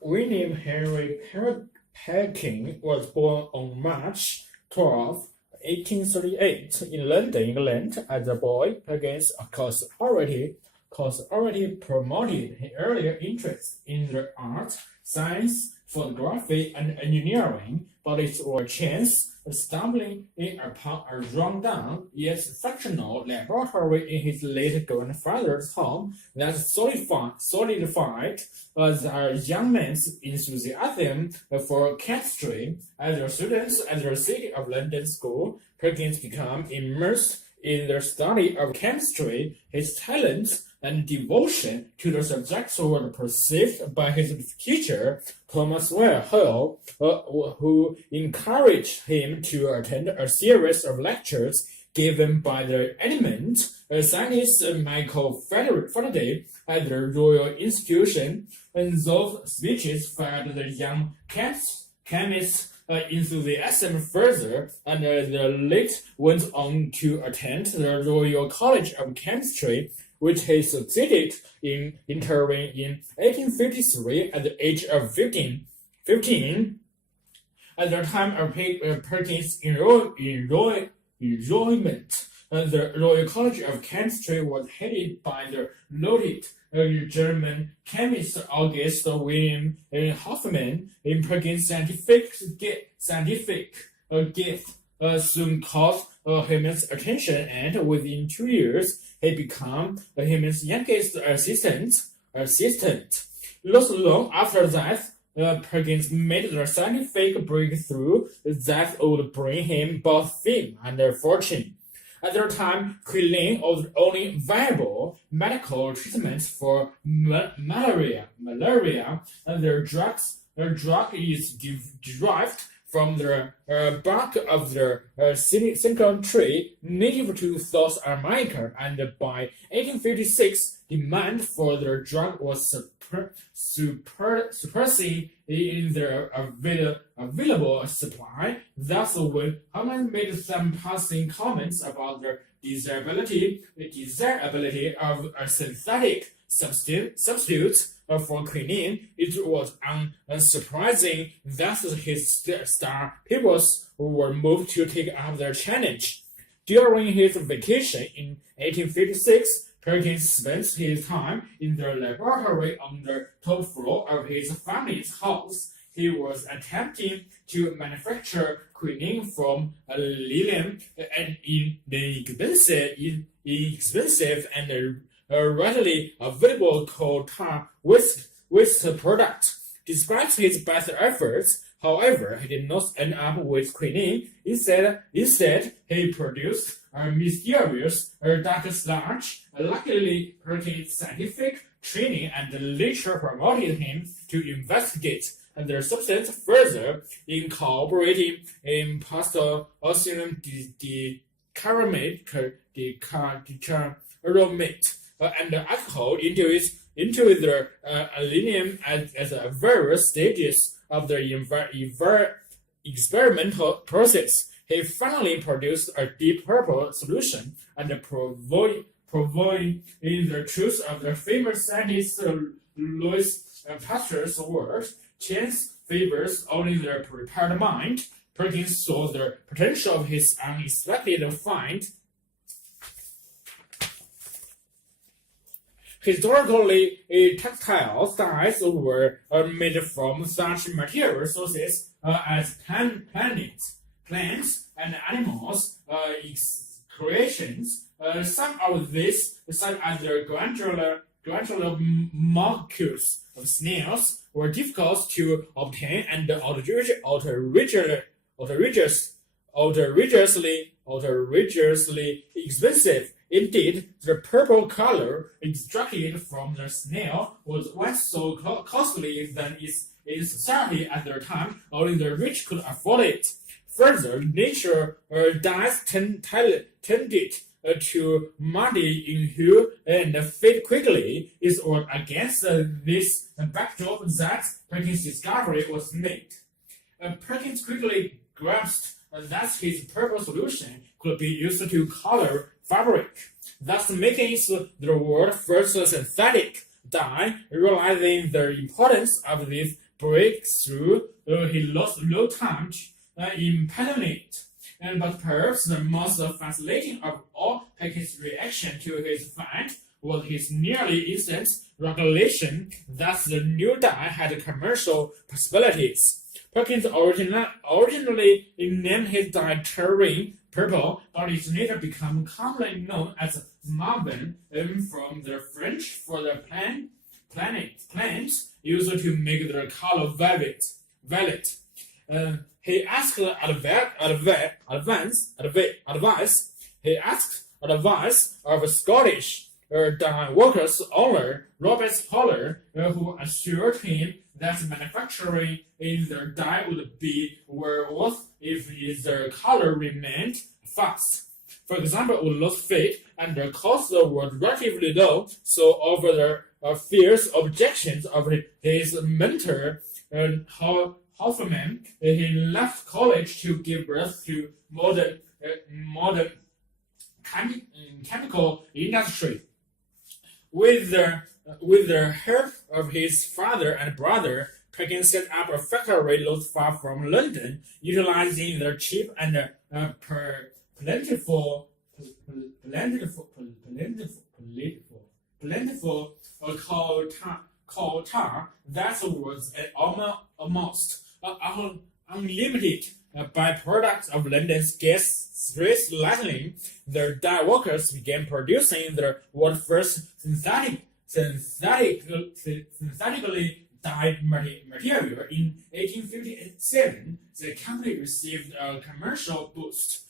William Henry Perkin was born on March 12, 1838, in London, England. As a boy, Perkins already promoted his earlier interests in the arts, science, photography, and engineering, but it was chance stumbling in upon a run-down yet functional laboratory in his late grandfather's home that solidified the young man's enthusiasm for chemistry. As a student at the City of London School, Perkins became immersed in the study of chemistry. His talents and devotion to the subject were perceived by his teacher, Thomas Hill, who encouraged him to attend a series of lectures given by the eminent scientist Michael Faraday at the Royal Institution, and those speeches fired the young chemist's enthusiasm further, and the late went on to attend the Royal College of Chemistry, which he succeeded in entering in 1853 at the age of 15. At the time of Perkins' enrollment, the Royal College of Chemistry was headed by the noted German chemist August Wilhelm Hofmann. In Perkins' scientific gift soon caught Hofmann's attention, and within 2 years he became Hofmann's youngest assistant. Not long after that, Perkins made the scientific breakthrough that would bring him both fame and fortune. At the time, quinine was the only viable medical treatment for malaria, and the drug is derived from the bark of the sycamore tree native to South America, and by 1856, demand for the drug was surpassing in the available supply. Thus, when Hofmann made some passing comments about the desirability of a synthetic substitute for quinine, it was unsurprising that his star pupils were moved to take up the challenge. During his vacation in 1856, Perkins spent his time in the laboratory on the top floor of his family's house. He was attempting to manufacture quinine from lilium, and inexpensive and readily available coal tar waste product. Despite his best efforts, however, he did not end up with quinine. Instead, he produced a mysterious dark sludge. Luckily, Perkins' scientific training and literature promoted him to investigate the substance further, incorporating in potassium dicaramate and alcohol into the aluminum at the various stages of the experimental process. He finally produced a deep purple solution, and proving the truth of the famous scientist Louis Pasteur's words. Chance favors only the prepared mind. Perkins saw the potential of his unexpected find. Historically, textile dyes were made from such material sources as plants and animals' excretions. Some of these, such as the granular molecules of snails, were difficult to obtain and outrageously expensive. Indeed, the purple color extracted from the snail was once so costly that in society at the time, only the rich could afford it. Further, nature dyes tended to muddy in hue and fade quickly. It was against this backdrop that Perkins' discovery was made. Perkins quickly grasped that his purple solution could be used to color fabric, thus making it the world's first synthetic dye. Realizing the importance of this breakthrough, he lost no time in patenting it. But perhaps the most fascinating of all Perkins' reaction to his find was his nearly instant revelation that the new dye had commercial possibilities. Perkins originally named his dye terrain purple, but it later became commonly known as marvin from the French for the plants used to make their color violet. He asked advice of Scottish dye workers owner Robert Holler, who assured him that manufacturing in their dye would be worth if their color remained fast. For example, would not fade and the cost was relatively low, so over the fierce objections of his mentor, Hoffman, he left college to give birth to modern chemical industry. With the help of his father and brother, Perkins set up a factory not far from London, utilizing the cheap and plentiful coal tar that was almost unlimited byproducts of London's gas street lighting. The dye workers began producing the world's first synthetically dyed material in 1857. The company received a commercial boost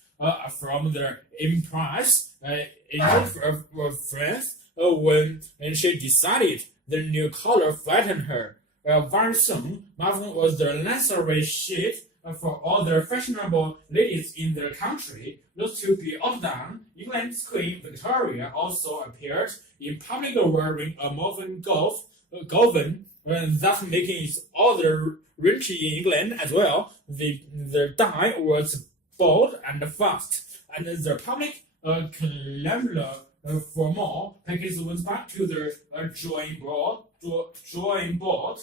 from the Empress of France when she decided the new color frightened her. Very soon, marvin was the necessary shade for all the fashionable ladies in the country. Not to be outdone, England's Queen Victoria also appeared in public wearing a mauve gown, thus making it all the rich in England as well. The dye was bold and fast, and the public clamored for more. Perkins went back to the drawing board.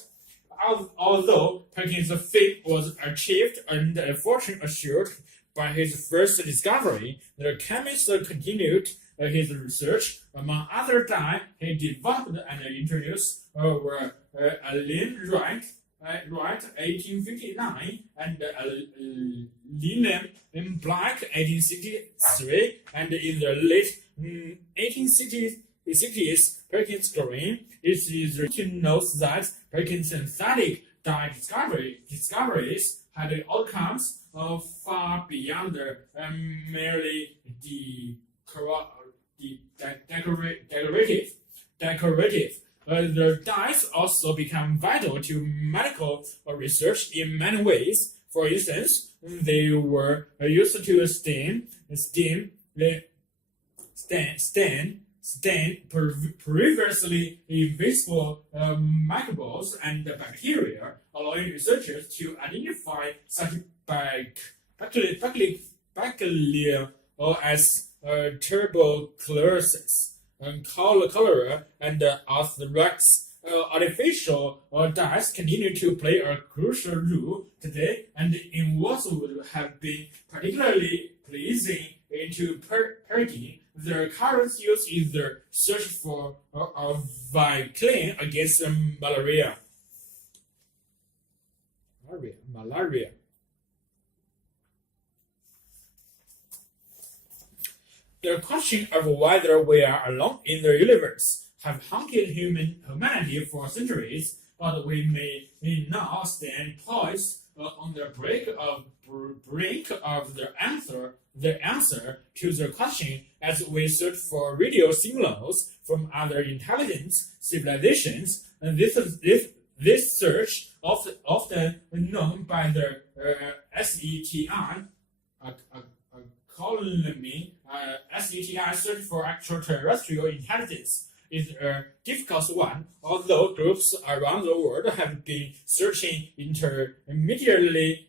Although Perkins' fame was achieved and a fortune assured by his first discovery, the chemist continued his research. Among other dyes he developed and introduced were Allen Wright, 1859, and linen black, 1863, and in the late 1860s, Perkins green. It is written to note that Perkins' synthetic dye discoveries had outcomes far beyond merely decorative. The dyes also become vital to medical research in many ways. For instance, they were used to stain previously invisible microbes and bacteria, allowing researchers to identify such bacteria as tuberculosis, cholera, and anthrax. Artificial dyes continue to play a crucial role today, and in what would have been particularly pleasing into Perkins, the current use is the search for a vaccine against malaria. The question of whether we are alone in the universe have haunted humanity for centuries, but we may now stand poised on the brink of the answer to the question as we search for radio signals from other intelligent civilizations. And this search, often known by the SETI, SETI search for extraterrestrial intelligence, is a difficult one, although groups around the world have been searching intermittently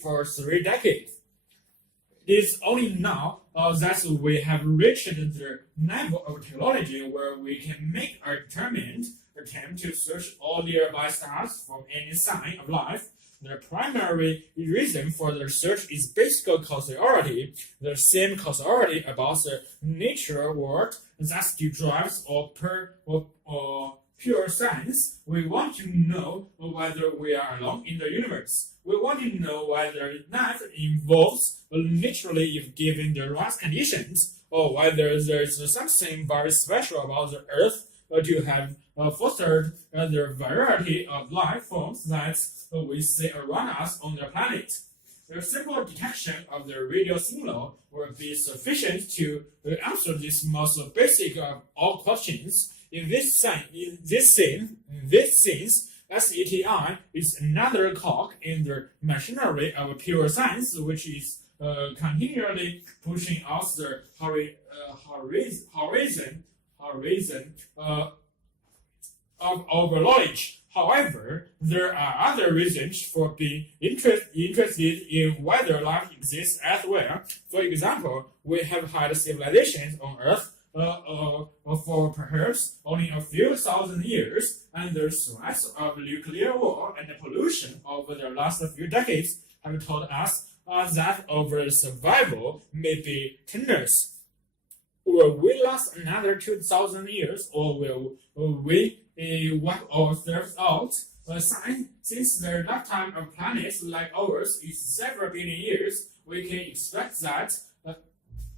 for 3 decades. It is only now that we have reached the level of technology where we can make a determined attempt to search all nearby stars for any sign of life. The primary reason for the research is basic causality, the same causality about the natural world that derives or pure science. We want to know whether we are alone in the universe. We want to know whether life involves literally if given the right conditions, or whether there is something very special about the Earth to have fostered the variety of life forms that we see around us on the planet. The simple detection of the radio signal will be sufficient to answer this most basic of all questions. In this sense, SETI is another cog in the machinery of pure science, which is continually pushing out the horizon of our knowledge. However, there are other reasons for being interested in whether life exists elsewhere. For example, we have had civilizations on Earth for perhaps only a few thousand years, and the threats of nuclear war and pollution over the last few decades have taught us that our survival may be tenuous. Will we last another 2,000 years, or will we wipe ourselves out? Since the lifetime of planets like ours is several billion years, we can expect that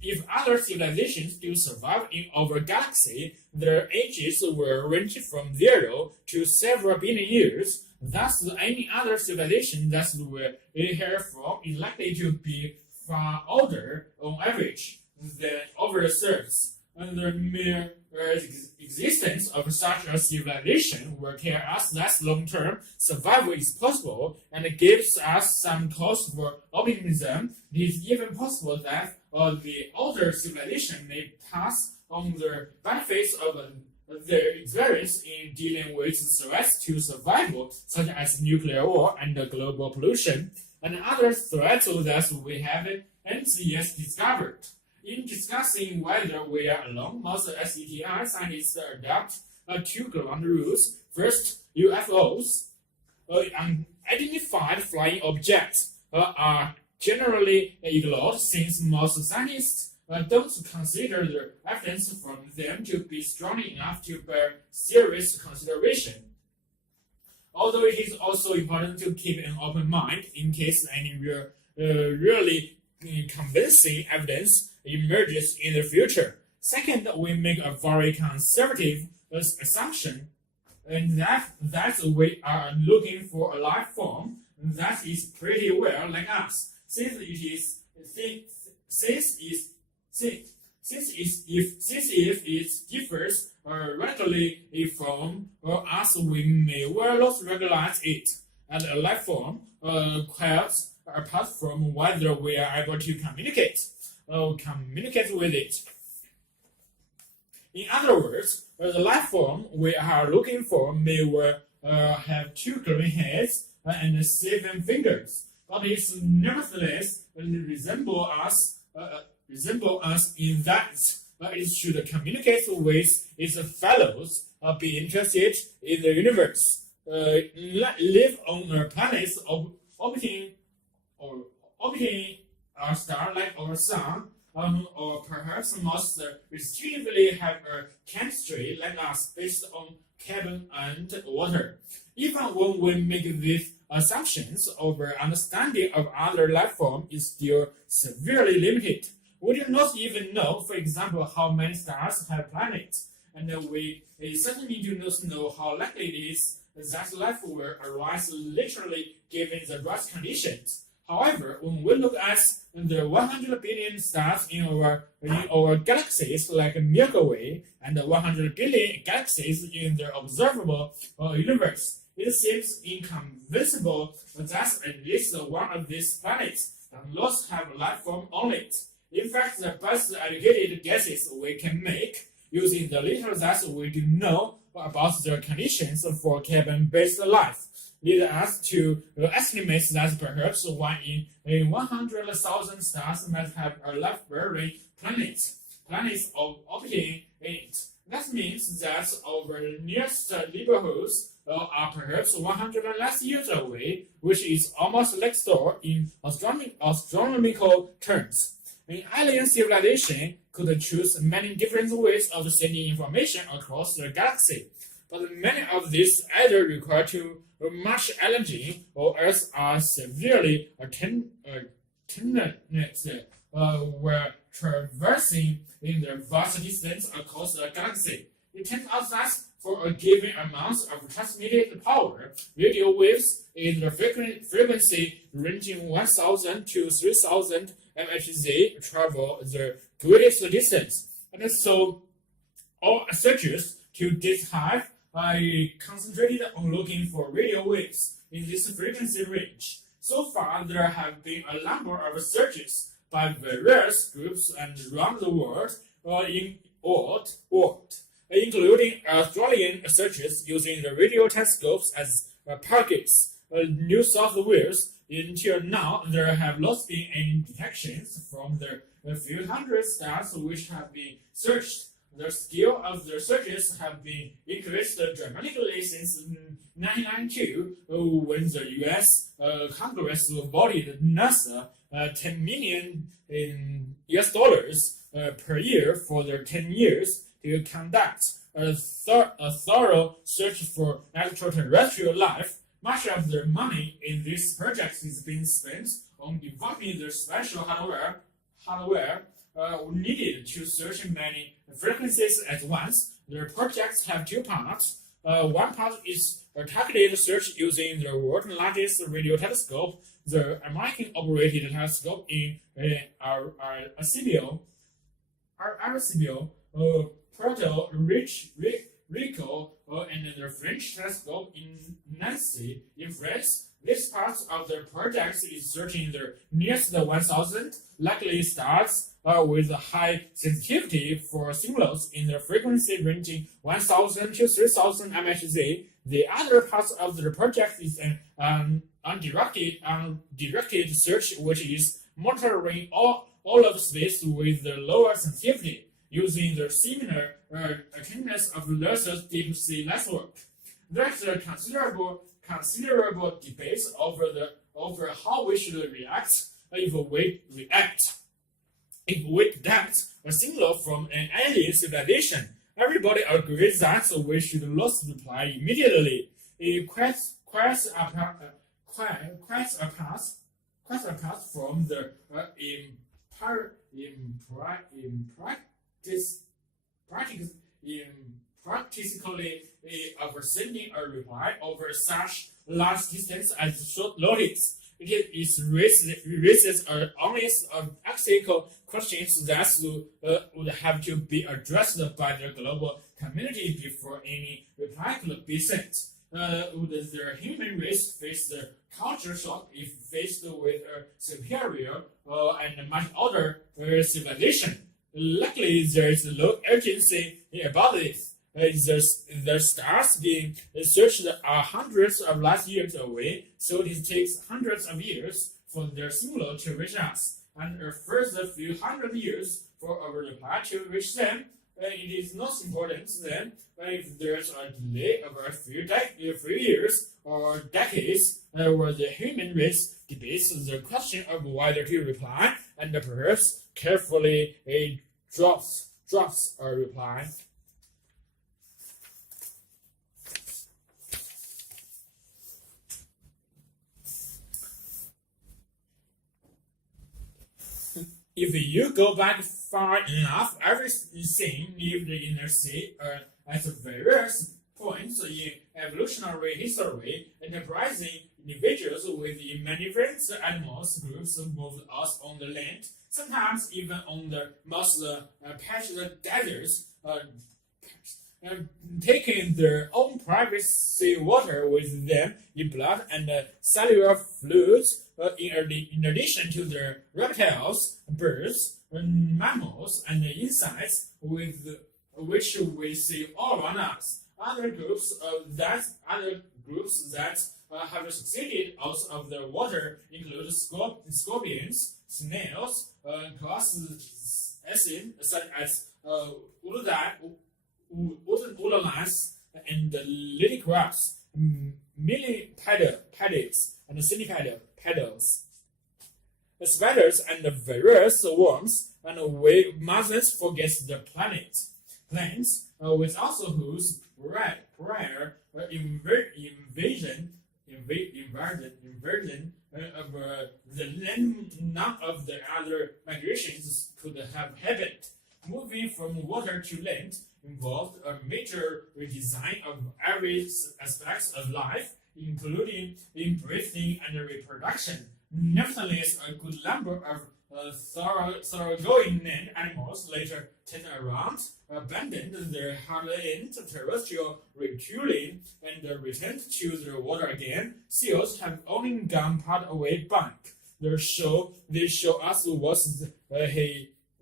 if other civilizations do survive in our galaxy, their ages will range from 0 to several billion years. Thus, any other civilization that we hear from is likely to be far older on average than ourselves. And the mere existence of such a civilization will tell us that long-term survival is possible and gives us some cause for optimism. It is even possible that the older civilization may pass on the benefits of their experience in dealing with threats to survival, such as nuclear war and global pollution, and other threats that we haven't yet discovered. In discussing whether we are alone, most SETI scientists adopt two ground rules. First, UFOs, unidentified flying objects, are generally ignored since most scientists don't consider the evidence from them to be strong enough to bear serious consideration. Although it is also important to keep an open mind in case any really convincing evidence emerges in the future. Second, we make a very conservative assumption, and that we are looking for a life form that is pretty well like us, since if it differs radically from us, we may well not recognize it as a life form, quite apart from whether we are able to communicate with it. In other words, the life form we are looking for may well have two glowing heads and 7 fingers, but it nevertheless resemble us in that it should communicate with its fellows, be interested in the universe, live on a planet orbiting a star like our sun, or perhaps most restrictively have a chemistry like us based on carbon and water. Even when we make these assumptions, our understanding of other life forms is still severely limited. We do not even know, for example, how many stars have planets, and we certainly do not know how likely it is that life will arise literally given the right conditions. However, when we look at the 100 billion stars in our galaxies like Milky Way and 100 billion galaxies in the observable universe, it seems inconceivable that at least one of these planets does not have life form on it. In fact, the best educated guesses we can make using the little that we do know about the conditions for carbon-based life, lead us to estimate that perhaps 1 in 100,000 stars might have a life-bearing planets orbiting it. That means that our nearest neighborhoods are perhaps 100 less years away, which is almost next door in astronomical terms. An alien civilization could choose many different ways of sending information across the galaxy, but many of these either require too much energy or else are severely tenuous were traversing in the vast distance across the galaxy. It turns out that for a given amount of transmitted power, radio waves in the frequency ranging 1000 to 3000 MHz travel the greatest distance. And so all searchers to this have concentrated on looking for radio waves in this frequency range. So far, there have been a number of searches by various groups around the world, including Australian searchers using the radio telescopes as targets. New South Wales. Until now, there have not been any detections from the few hundred stars which have been searched. The scale of the searches have been increased dramatically since 1992, when the U.S. Congress voted NASA $10 million per year for their 10 years to conduct a thorough search for extraterrestrial life. Much of their money in this project is being spent on developing the special hardware needed to search many frequencies at once. The projects have two parts. One part is a targeted search using the world's largest radio telescope, the American-operated telescope in Arecibo, Puerto Rico, and the French telescope in Nancy, in France. This part of the project is searching the nearest 1,000 likely stars with high sensitivity for signals in the frequency ranging 1,000 to 3,000 MHz. The other part of the project is an undirected search, which is monitoring all of space with the lower sensitivity, using the similar attainments of NASA's deep sea network. There's a considerable debate over how we should react if we detect a signal from an alien civilization. Everybody agrees that we should not reply immediately. Quite apart from the practically of sending a reply over such large distance as short notice. It raises honest ethical questions that would have to be addressed by the global community before any reply could be sent. Would the human race face the culture shock if faced with a superior and much older civilization? Luckily, there is no urgency about this. The stars being searched are hundreds of light years away, so it takes hundreds of years for their signal to reach us, and a further few hundred years for our reply to reach them. It is not important then if there's a delay of a few years or decades where the human race debates the question of whether to reply and perhaps carefully drops a reply. If you go back far enough, everything lived in the sea at various points in evolutionary history. Enterprising individuals with different animals groups moved out on the land, sometimes even on the most parched deserts, taking their own private sea water with them in blood and cellular fluids. In addition to the reptiles, birds, mammals, and insects with which we see all around us. Other groups that have succeeded out of the water include scorpions, snails, crustaceans such as ulanas and lily crabs, millipedes and centipedals, spiders and various worms, and we mustn't forget the plants, with also whose prior invasion of the land, none of the other migrations could have happened. Moving from water to land involved a major redesign of every aspect of life, including breathing and reproduction. Nevertheless, a good number of thoroughgoing land animals later turned around, abandoned their hard-earned terrestrial retooling, and returned to the water again. Seals have only gone part way back. They show us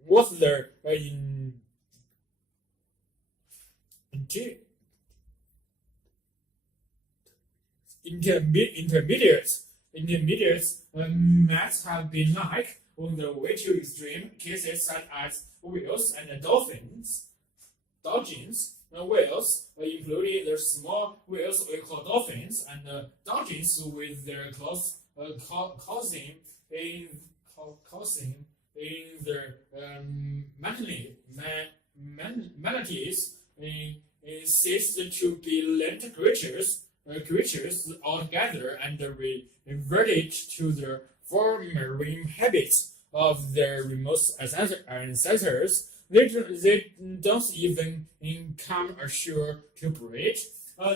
what their intermediates might have been like on the way to extreme cases such as whales and dolphins. Whales, including the small whales we call dolphins, and dolphins with their causing in their manatees ceased to be land creatures altogether and reverted to the former marine habits of their remote ancestors. They don't even come ashore to breed.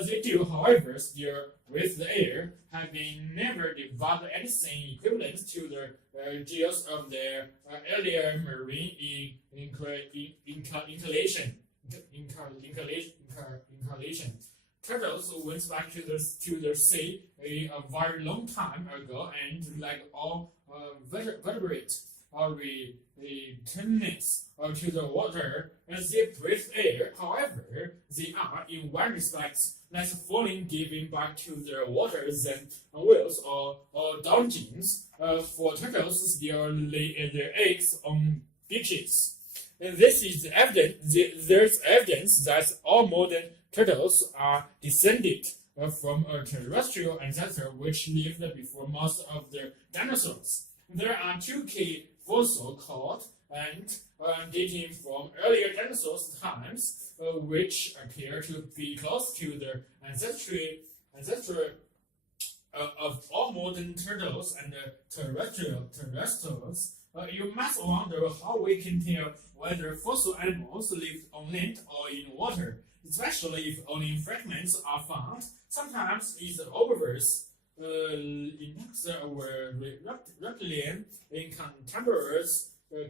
They do, however, still breathe the air, having never developed anything equivalent to the gills of their earlier marine incarnation. Turtles went back to the sea a very long time ago, and like all vertebrates, returns to the water as they breathe air. However, they are, in one respect, less falling giving back to the water than whales or dolphins. For turtles still lay their eggs on beaches. And this is there's evidence that all modern turtles are descended from a terrestrial ancestor which lived before most of the dinosaurs. There are two key fossils called and dating from earlier dinosaurs times, which appear to be close to the ancestry of all modern turtles and terrestrials. You must wonder how we can tell whether fossil animals lived on land or in water, especially if only fragments are found. Sometimes it's obvious index were reptilian in contemporaries of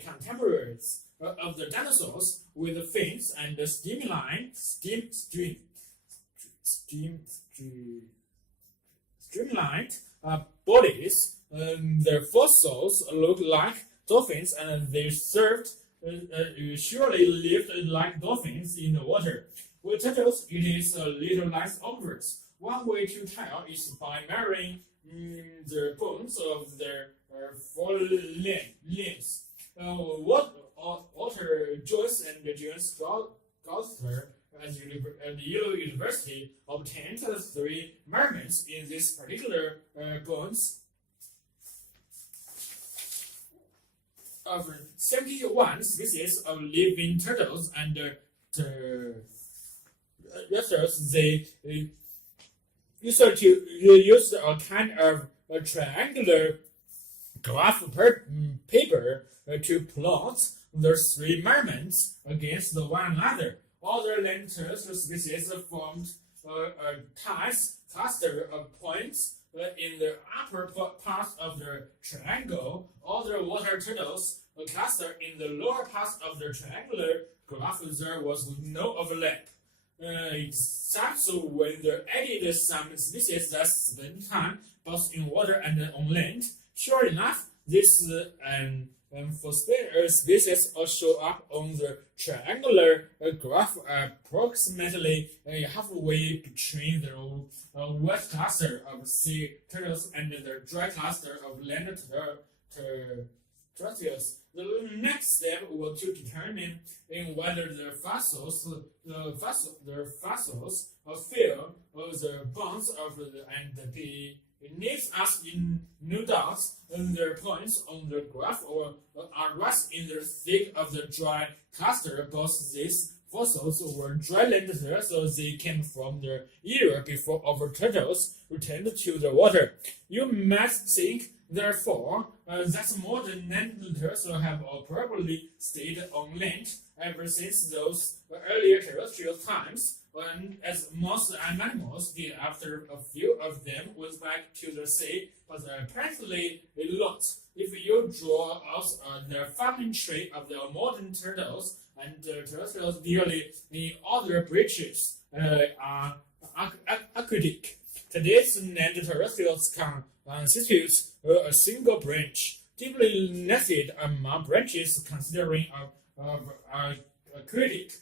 the dinosaurs with fins and streamlined bodies. Their fossils look like dolphins, and they surely lived like dolphins in the water. With turtles, it is a little less obvious. One way to tell is by measuring the bones of their forelimbs. Walter Joyce and James Gauthler at Yale University obtained 3 measurements in this particular bones of 71 species of living turtles, and they used a kind of a triangular graph paper to plot the 3 measurements against one another. Other land turtle species formed a tight cluster of points in the upper part of the triangle. Other water turtles cluster in the lower part of the triangular graph. There was no overlap. Except when they added some species that spend time both in water and on land. Sure enough, this for species show up on the triangular graph approximately halfway between the wet cluster of sea turtles and the dry cluster of land turtles. The next step was to determine whether the fossils fill the bounds of and be leaves us in no doubt their points on the graph or are rest in the thick of the dry cluster. Both these fossils were dry land turtles. They came from the era before our turtles returned to the water. You might think, therefore, that modern land turtles have probably stayed on land ever since those earlier terrestrial times. As most animals did after a few of them went back to the sea, but apparently a lot. If you draw out the family tree of the modern turtles and turtles nearly in other branches are aquatic. Today's land turtles constitute a single branch, deeply nested among branches considering aquatic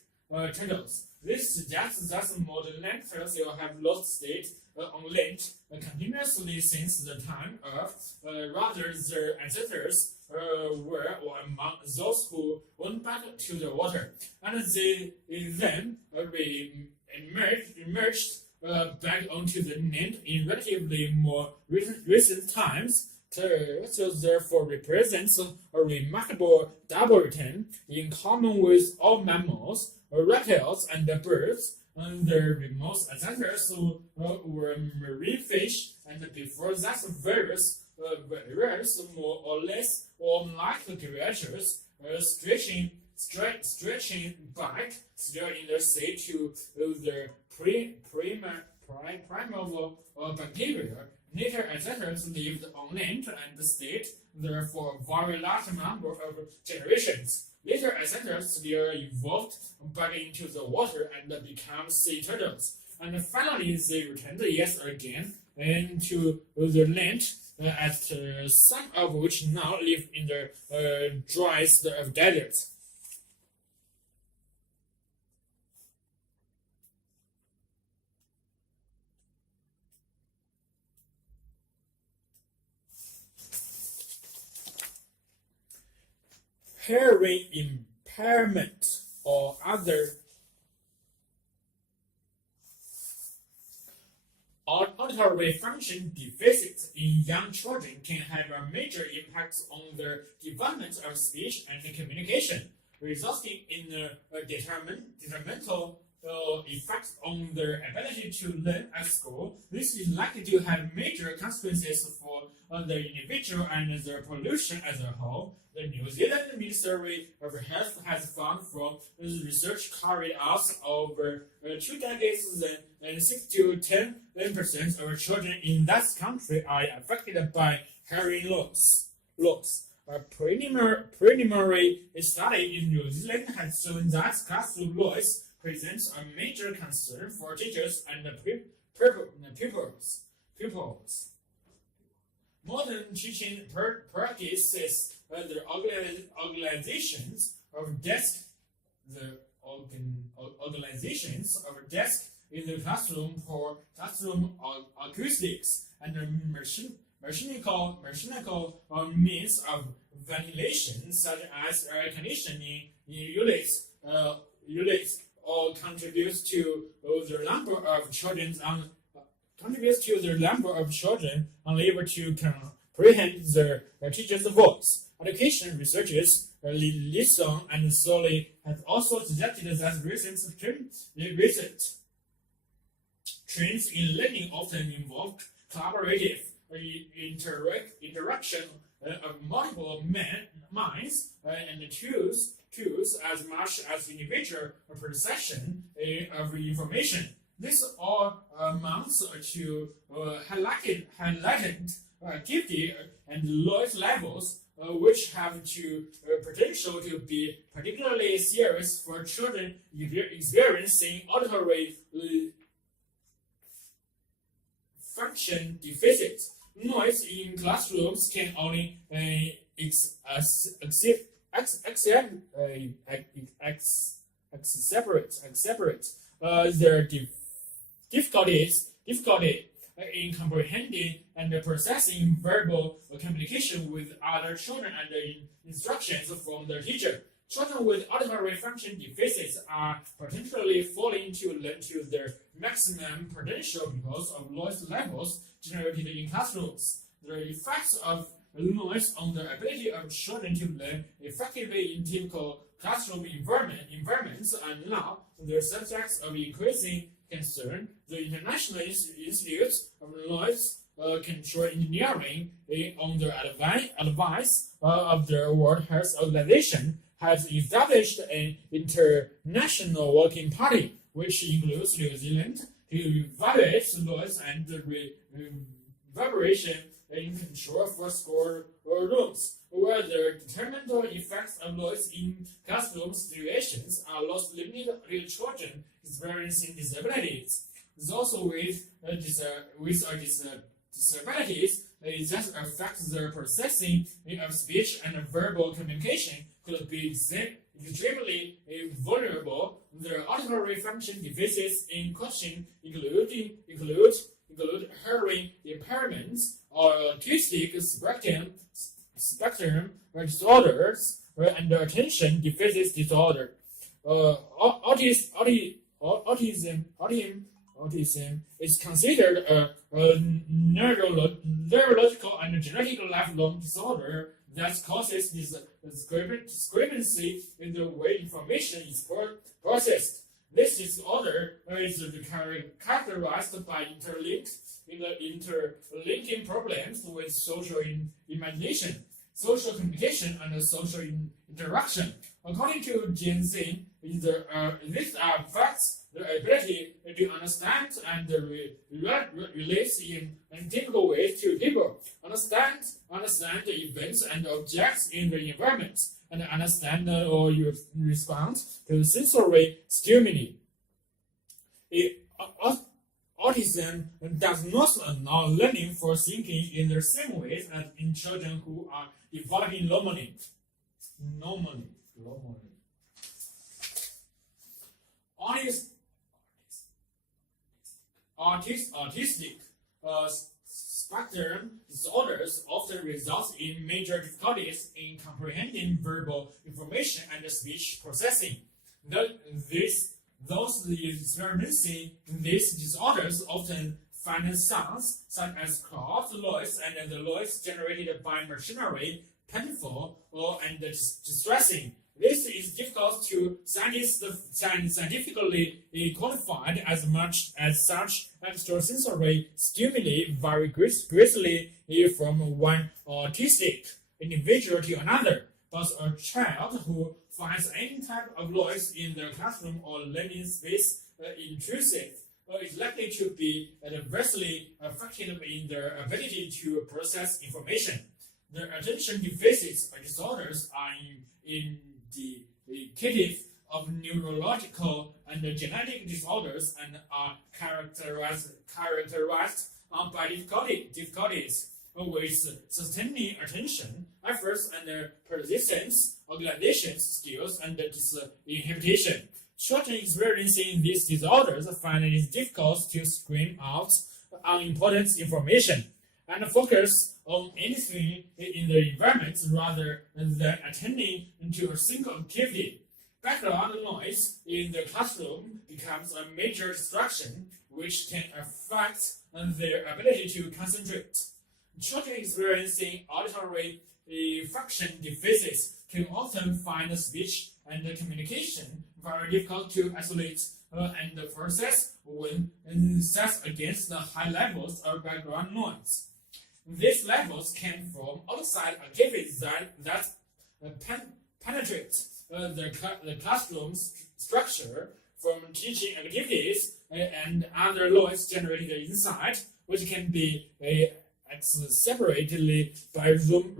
turtles. This suggests that modern land turtles have lost state on land continuously since the time of rather their ancestors were among those who went back to the water, and they then emerged back onto the land in relatively more recent times. Turtles therefore represents a remarkable double return in common with all mammals, reptiles, and birds. Their most ancestors were marine fish, and before that various more or less worm-like creatures stretching back still in the sea to the primeval bacteria. Later ancestors lived on land and stayed there for a very large number of generations. Later ancestors still evolved back into the water and became sea turtles. And finally, they returned yet again into the land, some of which now live in the driest of deserts. Hearing impairment or other auditory function deficits in young children can have a major impact on the development of speech and communication, resulting in a detrimental effects on their ability to learn at school. This is likely to have major consequences for the individual and the population as a whole. The New Zealand Ministry of Health has found from research carried out over 2 decades that 6 to 10% of children in that country are affected by hearing loss. A preliminary study in New Zealand has shown that classroom noise presents a major concern for teachers and pupils. Modern teaching practices the organizations of desk in the classroom for classroom acoustics and mechanical means of ventilation, such as air conditioning units, or contributes to the number of children unable to comprehend the teacher's voice. Education researchers Lisson and Solly have also suggested that recent trends in learning often involve collaborative interaction of multiple minds and tools as much as individual processing of information. This all amounts to heightened activity and noise levels, which have the potential to be particularly serious for children experiencing auditory function deficits. Noise in classrooms can only exacerbate their difficulty in comprehending and processing verbal communication with other children and instructions from the teacher. Children with auditory function deficits are potentially falling to learn to their maximum potential because of noise levels generated in classrooms. The effects of noise on the ability of children to learn effectively in typical classroom environments are now the subjects of increasing concern. The International Institute of Noise Control Engineering, on the advice of the World Health Organization, has established an international working party, which includes New Zealand, to evaluate noise and vibration in control for school rooms, where the detrimental effects of noise in classroom situations are lost limited to children experiencing disabilities. Those with disabilities that affect the processing of speech and verbal communication could be extremely vulnerable. The auditory function deficits in question include hearing impairments, autistic spectrum disorders, and attention deficit disorder. Autism is considered a neurological and genetic lifelong disorder that causes discrepancy in the way information is processed. This disorder is characterized by interlinking problems with social imagination, social communication, and social interaction. According to Gen Z, this affects the ability to understand and relate in typical ways to people, understand events and objects in the environment, and understand or respond to sensory stimuli. Autism does not allow learning for thinking in the same ways as in children who are developing normally. Autistic spectrum disorders often result in major difficulties in comprehending verbal information and speech processing. Those experiencing these disorders often find sounds such as clouds, noise, and the noise generated by machinery painful and distressing. This is difficult to scientifically quantify as much as such extrasensory stimuli vary greatly from one autistic individual to another. But a child who finds any type of noise in the classroom or learning space intrusive is likely to be adversely affected in their ability to process information. The attention deficits disorders are indicative of neurological and genetic disorders and are characterized by difficulties with sustaining attention, efforts and persistence, organization skills, and disinhibition. Children experiencing these disorders find it difficult to screen out unimportant information and focus on anything in the environment rather than attending to a single activity. Background noise in the classroom becomes a major distraction which can affect their ability to concentrate. Children experiencing auditory function deficits can often find speech and communication very difficult to isolate and process when set against the high levels of background noise. These levels came from outside activities that penetrate the classroom structure, from teaching activities and other noise generated inside, which can be separated by room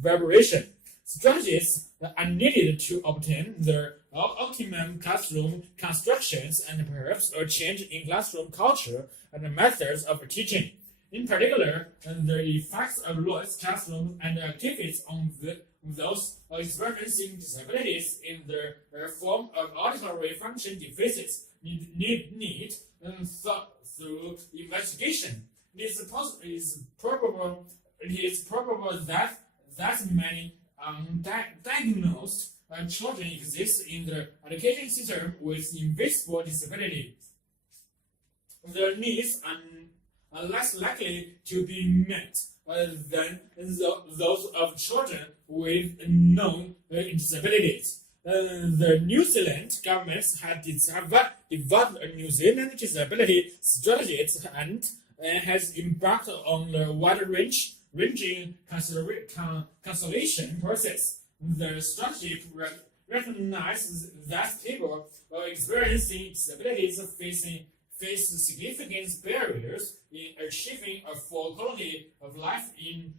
vibration. Strategies are needed to obtain the optimum classroom constructions and perhaps a change in classroom culture and methods of teaching. In particular, the effects of Lloyd's classroom and activities on those experiencing disabilities in the form of auditory function deficits need through investigation. It is probable that many undiagnosed children exist in the education system with invisible disability. Their needs are less likely to be met than those of children with known disabilities. The New Zealand government had developed a New Zealand disability strategies and has embarked on a wide-ranging consultation process. The strategy recognizes that people experiencing disabilities face significant barriers in achieving a full quality of life in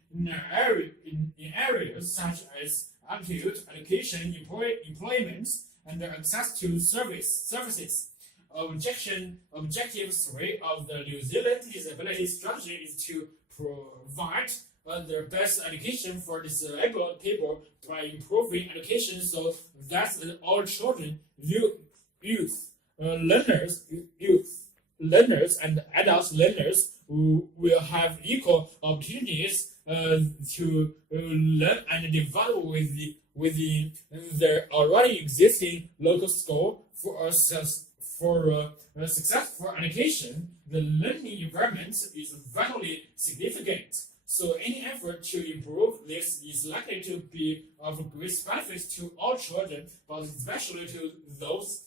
areas such as acute education, employment, and access to services. Objective 3 of the New Zealand Disability Strategy is to provide the best education for disabled people by improving education so that all children, youth learners and adult learners will have equal opportunities to learn and develop within their already existing local school for a successful education. The learning environment is vitally significant. So any effort to improve this is likely to be of great benefit to all children, but especially to those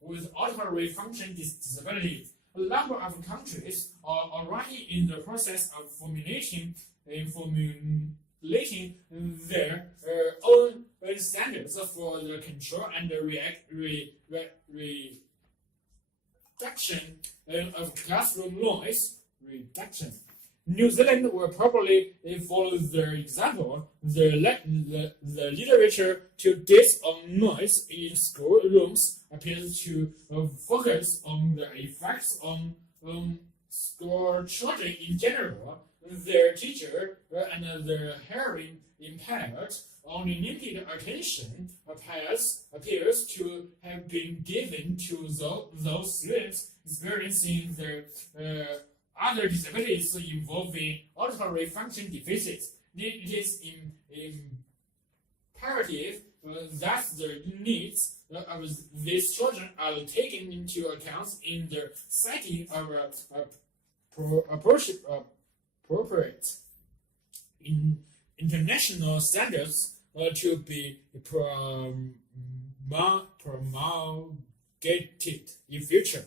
with auditory function disability. A number of countries are already in the process of formulating their own standards for the control and the reduction of classroom noise reduction. New Zealand will probably follow their example. The literature to this on noise in schoolrooms appears to focus on the effects on school children in general. Their teacher and their hearing impaired only limited attention appears to have been given to those students experiencing their other disabilities involving auditory function deficits. It is imperative that the needs of these children are taken into account in the setting of appropriate international standards to be promulgated in future.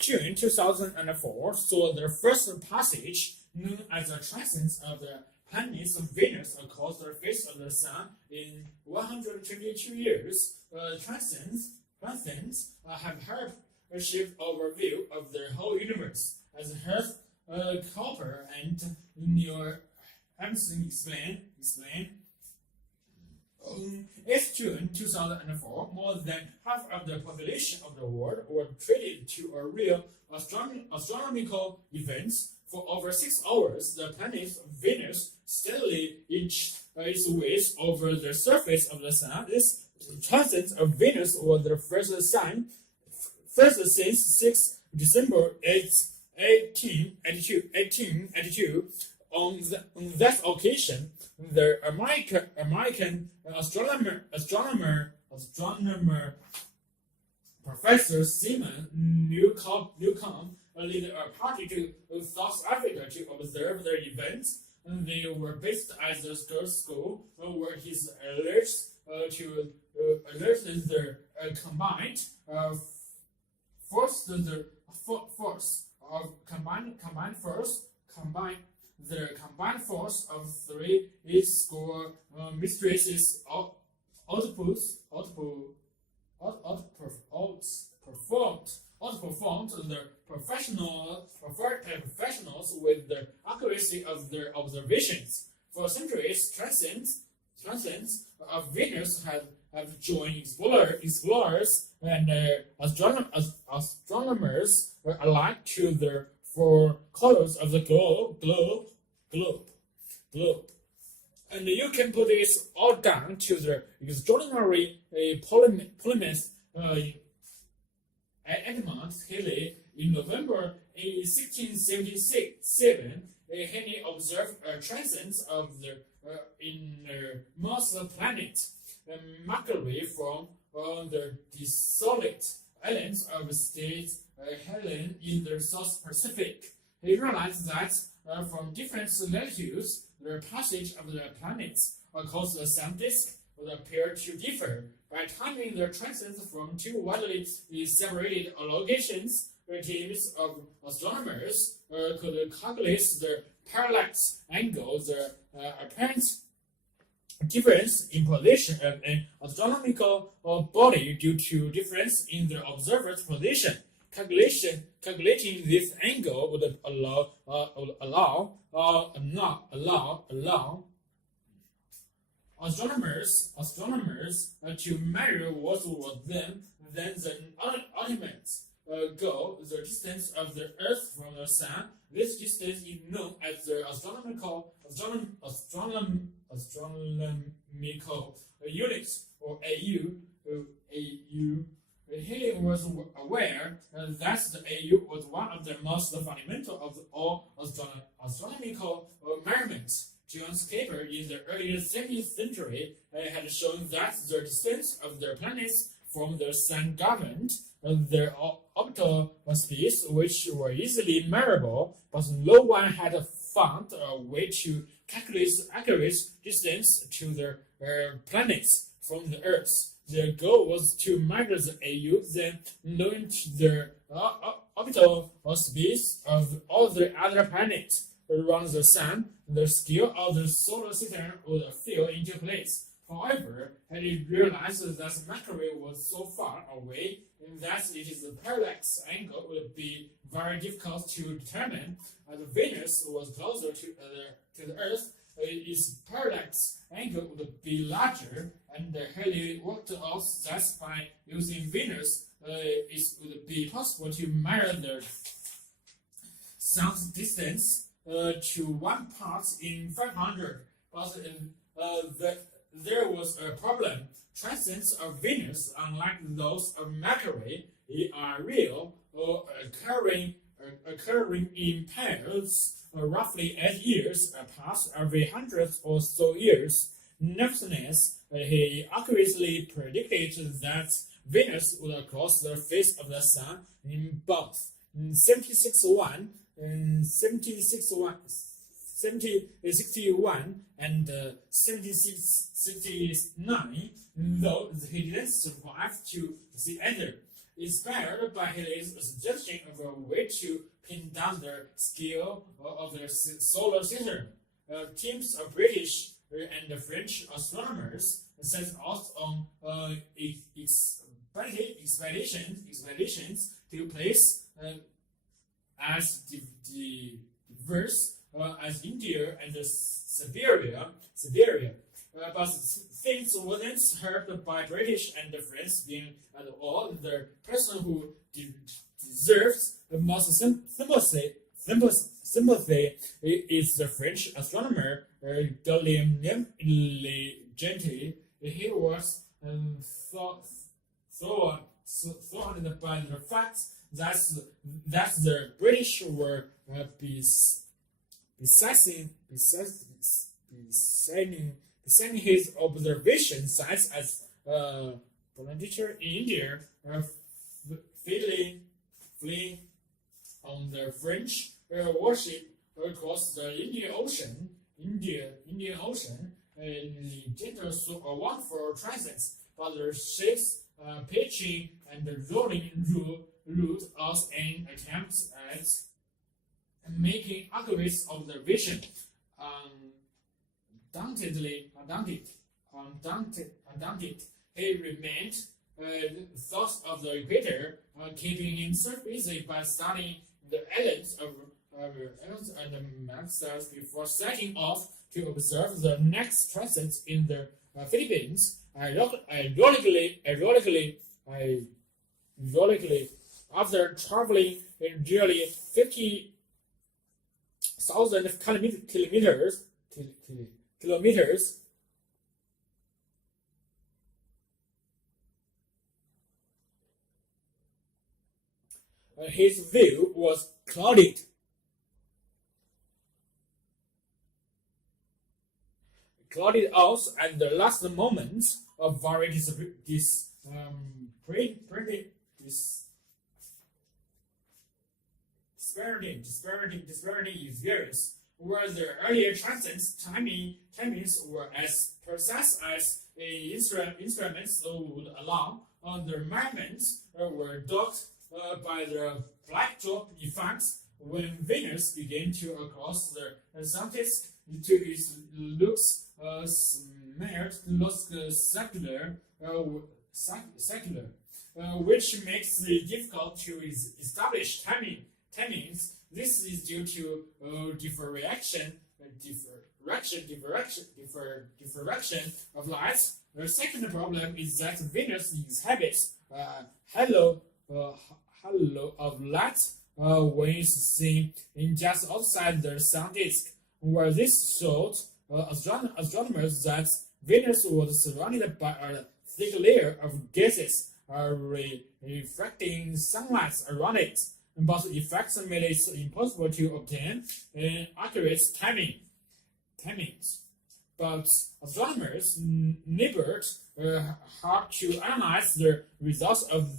June 2004 saw the first passage known as the transit of the planets of Venus across the face of the Sun in 122 years. Transits have helped achieve overview of the whole universe, as Hertz, Cooper, and Neil Armstrong explain. On 8 June 2004, more than half of the population of the world were treated to a real astronomical event. For over 6 hours, the planet Venus steadily inched its way over the surface of the Sun. This transit of Venus was the first since 6 December 1882. On that occasion, the American astronomer Professor Simon Newcomb led a party to South Africa to observe the events. They were based at the school where his alerts to alert the combined combined force of 3 school mistresses outperformed the professionals with the accuracy of their observations. For centuries, transients of Venus have joined explorers and astronomers alike to the four colors of the globe. And you can put this all down to the extraordinary polymath Edmund Halley in November 1677. Halley observed a transit of the Mars planet Mercury from the desolate islands of St. Helena in the South Pacific. He realized that from different latitudes, the passage of the planets across the sun disk would appear to differ. By timing the transits from two widely separated locations, the teams of astronomers could calculate the parallax angle, the apparent difference in position of an astronomical body due to difference in the observer's position. Calculating this angle would allow astronomers to measure what was then the ultimate goal, the distance of the Earth from the Sun. This distance is known as the astronomical unit, or AU. Halley was aware that the AU was one of the most fundamental of all astronomical measurements. John Schaefer in the early 17th century had shown that the distance of the planets from the Sun governed their orbital speeds, which were easily measurable, but no one had found a way to calculate accurate distance to the planets from the Earth. Their goal was to measure the AU, then knowing the orbital speeds of all the other planets around the Sun, the scale of the solar system would fall into place. However, Halley realized that Mercury was so far away that its parallax angle would be very difficult to determine. As Venus was closer to the Earth, its parallax angle would be larger, and Halley worked out that by using Venus, it would be possible to measure the Sun's distance to 1 part in 500. But there was a problem. Transits of Venus, unlike those of Mercury, are real or occurring in pairs roughly 8 years apart every 100 or so years. Nevertheless, he accurately predicted that Venus would cross the face of the Sun in both 1761 and 1769, though he didn't survive to see either. Inspired by his suggestion of a way to pin down the scale of the solar system, teams of British and French astronomers set out on expeditions to places as diverse as India and Siberia. But things wasn't heard by British and French being at all. The person who deserves the most sympathy is the French astronomer Guillaume Lejeune. He was thwarted by the fact that the British were beside his observation sites as volunteer in India, fleeing on the French warship across the Indian Ocean. Lejeune saw a wonderful transit, but the ship's pitching and rolling ruled out an attempt at making accurate observation. Undaunted, he remained south of the equator, keeping himself busy by studying the islands and Maxas before setting off to observe the next transits in the Philippines. Ironically, after traveling nearly 50,000 kilometers, his view was clouded. Clouded out at the last moment of very disparity experience, where the earlier timings were as precise as instruments would allow. The measurements were dogged by the black drop effects when Venus began to cross the Atlantic to its looks secular, which makes it difficult to establish timings. This is due to diffraction of light. The second problem is that Venus exhibits halo of light when it's seen in just outside the sun disk, where this showed astronomers that Venus was surrounded by a thick layer of gases reflecting sunlight around it, but the effects made it impossible to obtain accurate timings. But astronomers labored hard to analyze the results of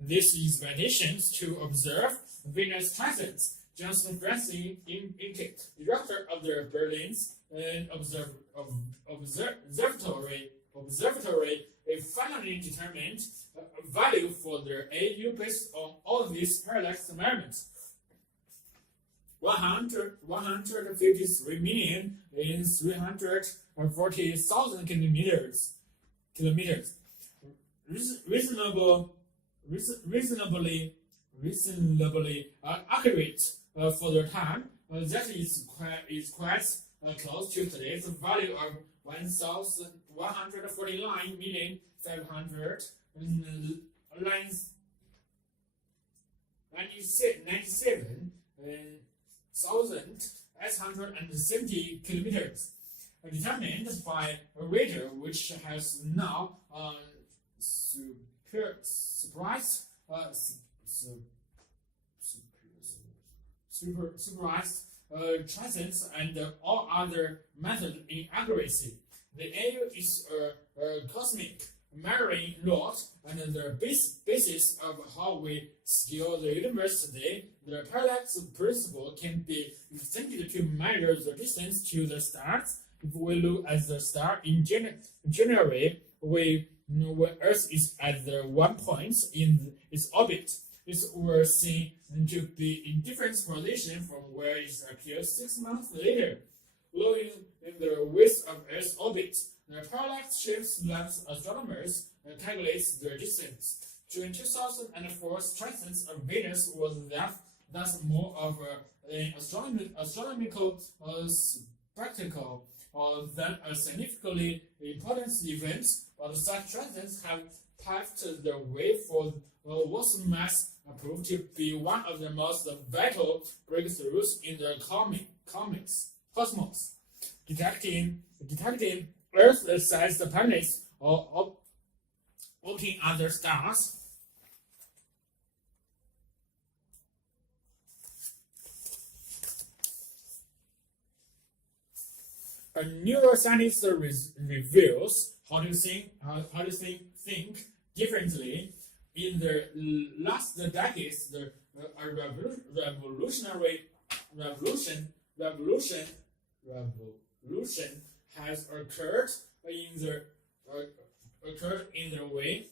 these expeditions to observe Venus transits. Johnson Francis, director of the Berlin's observatory, finally determined a value for the AU based on all these parallax measurements. 153 million in 340,000 kilometers. Reasonably accurate for the time. That is quite close to today's value of 149,797,870 kilometers, determined by a radar which has now supervised transits and all other methods in accuracy. The AU is a cosmic measuring rod and the basis of how we scale the universe today. The parallax principle can be extended to measure the distance to the stars. If we look at the star in January, when Earth is at the one point in its orbit, it was seen to be in different position from where it appears 6 months later, lowering in the width of Earth's orbit. The parallax shifts lets astronomers calculate the distance. During 2004, transits of Venus was thus more of an astronomical spectacle than a significantly important event, but such transits have paved the way for what must prove to be one of the most vital breakthroughs in the cosmos, detecting Earth-sized planets or orbiting other stars. A neuroscientist reveals how to think differently. In the last decades, the revolution has occurred in the way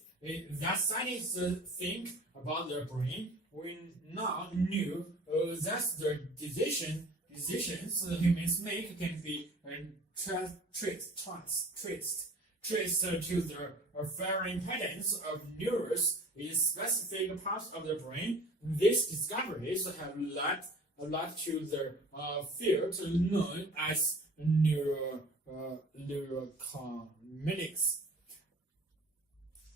that scientists think about the brain. We now knew that the decisions humans make can be traced to the firing patterns of neurons in specific parts of the brain. These discoveries have led to the field known as neurokinetics,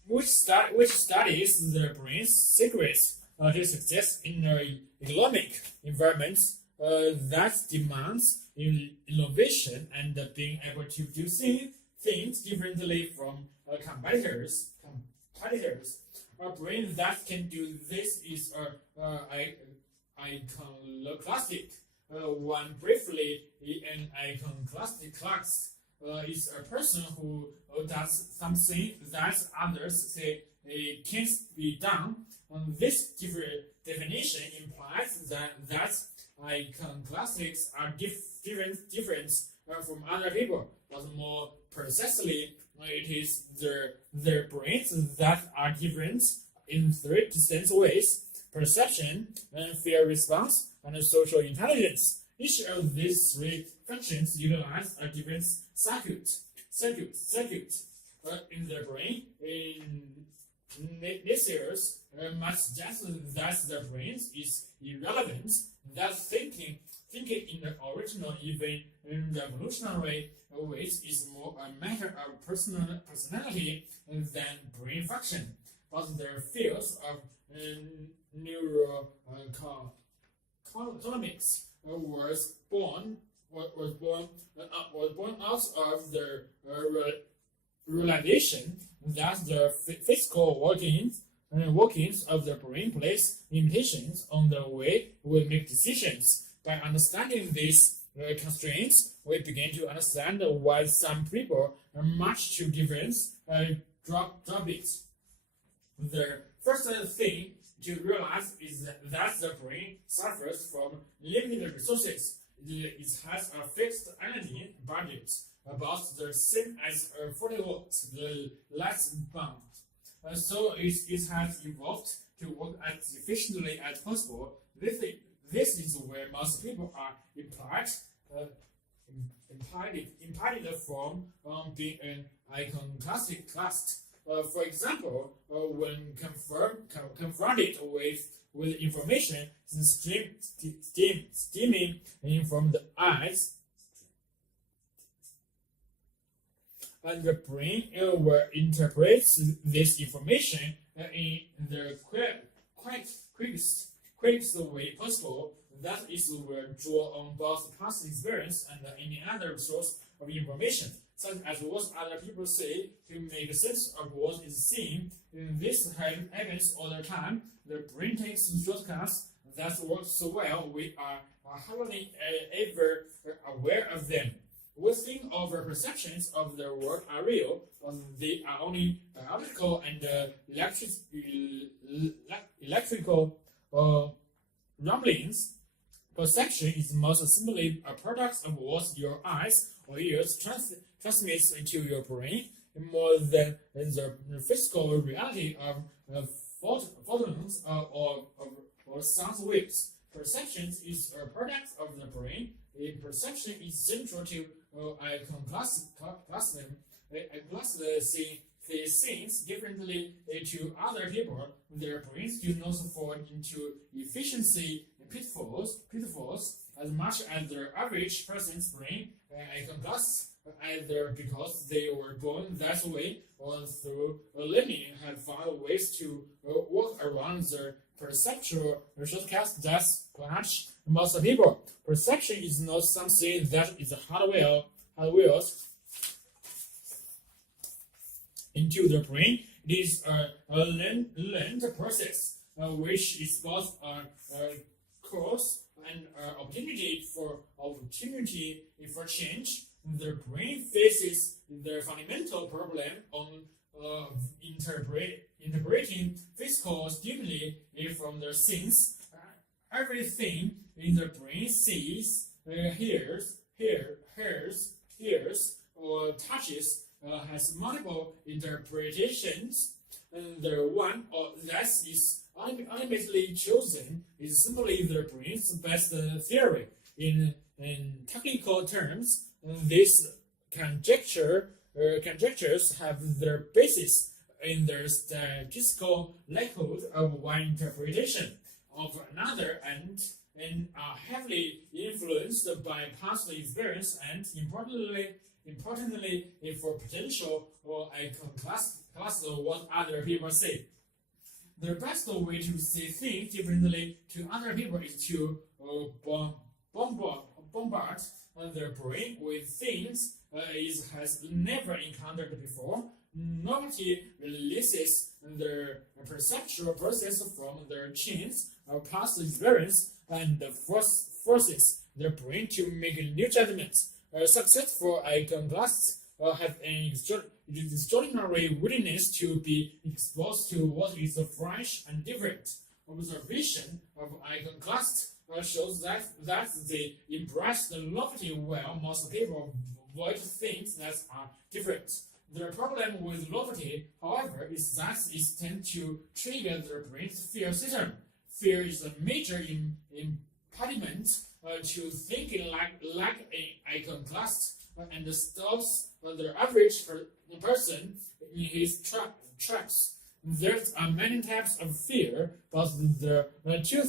which studies the brain's secrets to success in an economic environment that demands innovation and being able to do things differently from competitors. A brain that can do this is iconoclastic. One briefly, an iconoclastic class is a person who does something that others say can't be done. This definition implies that iconoclastics are different from other people, but more precisely, it is their brains that are different in three distinct ways: perception, fear response, and social intelligence. Each of these three functions utilize a different circuit in the brain. Naysayers might suggest that the brain is irrelevant, that thinking in the original, even revolutionary ways is more a matter of personality than brain function. But their fields of neuroeconomics was born out of the realization that the physical workings of the brain place limitations on the way we make decisions. By understanding these constraints, we begin to understand why some people are much too different drop it. The first thing to realize is that the brain suffers from limited resources. It has a fixed energy budget, about the same as 40 watts, the light bulb. So it has evolved to work as efficiently as possible. This is where most people are impeded from being an iconoclastic class. For example, when confronted with information streaming in from the eyes, and the brain will interpret this information in the quickest way possible. That is, will draw on both past experience and any other source of information, such as what other people say, to make sense of what is seen. This happens all the time. The brain takes shortcuts that work so well we are hardly ever aware of them. We think our perceptions of the world are real, but they are only biological and electrical rumblings. Perception is most simply a product of what your eyes or ears transmits into your brain, more than the physical reality of photons or sound waves. Perception is a product of the brain. Perception is central to iconoclasm. They things differently to other people. Their brains do not fall into efficiency pitfalls as much as the average person's brain. Iconoclasts, either because they were born that way or through learning, have found ways to work around the perceptual shortcuts that punish most people. Perception is not something that is hardwired into the brain. It is a learned process, which is both a course and opportunity for change. The brain faces the fundamental problem on interpreting physical stimuli from the sense. Everything in the brain sees, hears, or touches has multiple interpretations. And the one that is ultimately chosen is simply the brain's best theory. In technical terms, these conjectures have their basis in the statistical likelihood of one interpretation of another, and and are heavily influenced by past experience and importantly, for potential or class what other people say. The best way to see things differently to other people is to bombard their brain with things it has never encountered before. Novelty releases their perceptual process from their chains of past experience and forces their brain to make new judgments. Successful iconoclasts have an extraordinary willingness to be exposed to what is fresh and different. Observation of iconoclasts shows that they embrace the novelty while most people avoid things that are different. The problem with novelty, however, is that it tends to trigger their brain's fear system. Fear is a major impediment to thinking like an iconoclast and stops the average person in his tracks. There are many types of fear, but the two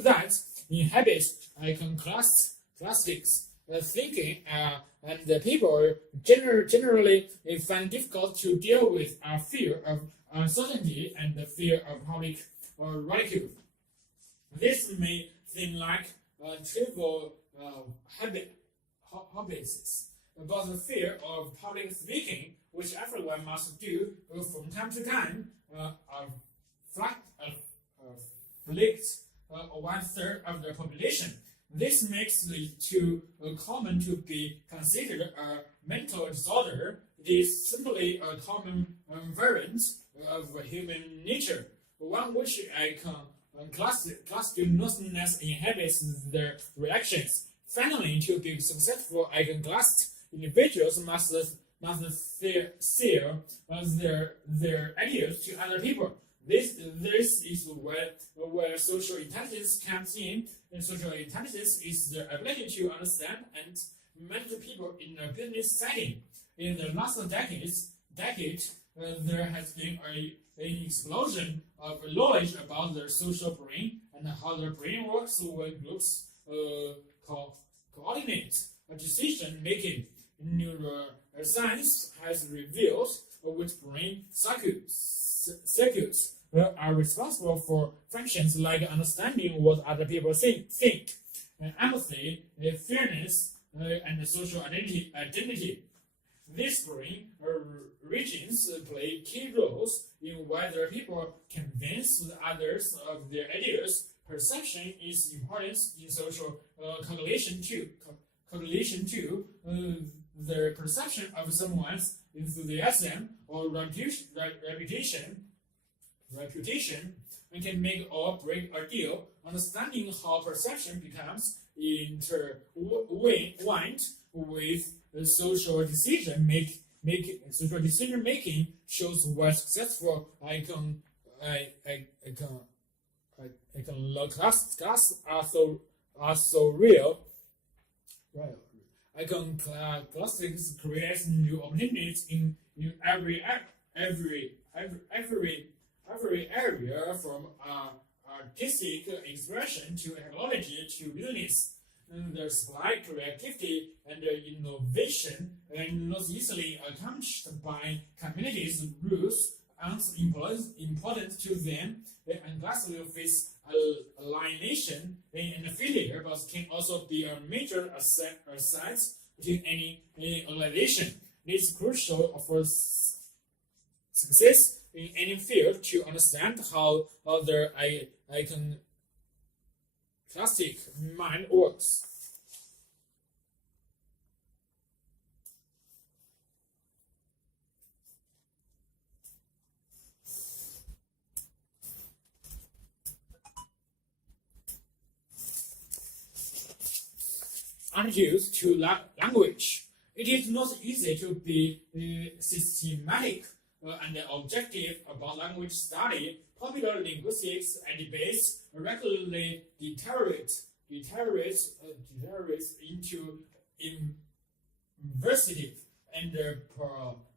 that inhabit iconoclastic thinking and the people generally find difficult to deal with are fear of uncertainty and the fear of public ridicule. This may seem like trivial habits, but the fear of public speaking, which everyone must do from time to time, afflicts 1/3 of the population. This makes it too common to be considered a mental disorder. It is simply a common variant of human nature, one which iconoclasticness inhibits their reactions. Finally, to be successful iconoclast, individuals must sell their ideas to other people. This is where social intelligence comes in. And social intelligence is the ability to understand and manage people in a business setting. In the last decade, there has been an explosion of knowledge about the social brain and how the brain works when groups coordinate decision making. Neuroscience has revealed which brain circuits are responsible for functions like understanding what other people think, empathy, fairness, and social identity. These brain regions play key roles in whether people convince others of their ideas. Perception is important in social cognition too. The perception of someone's enthusiasm or reputation can make or break a deal. Understanding how perception becomes intertwined with social decision making shows why successful iconoclasts are so real. Iconoclastics creates new opportunities in every area, from artistic expression to technology to business. The supply, creativity, and innovation are not easily accomplished by communities' rules aren't important to them. And class will face alienation and failure, but can also be a major asset to any organization. It is crucial for success in any field to understand how their iconoclastic mind works. Attitudes to language. It is not easy to be systematic and objective about language study. Popular linguistics and debates regularly deteriorates into inversive and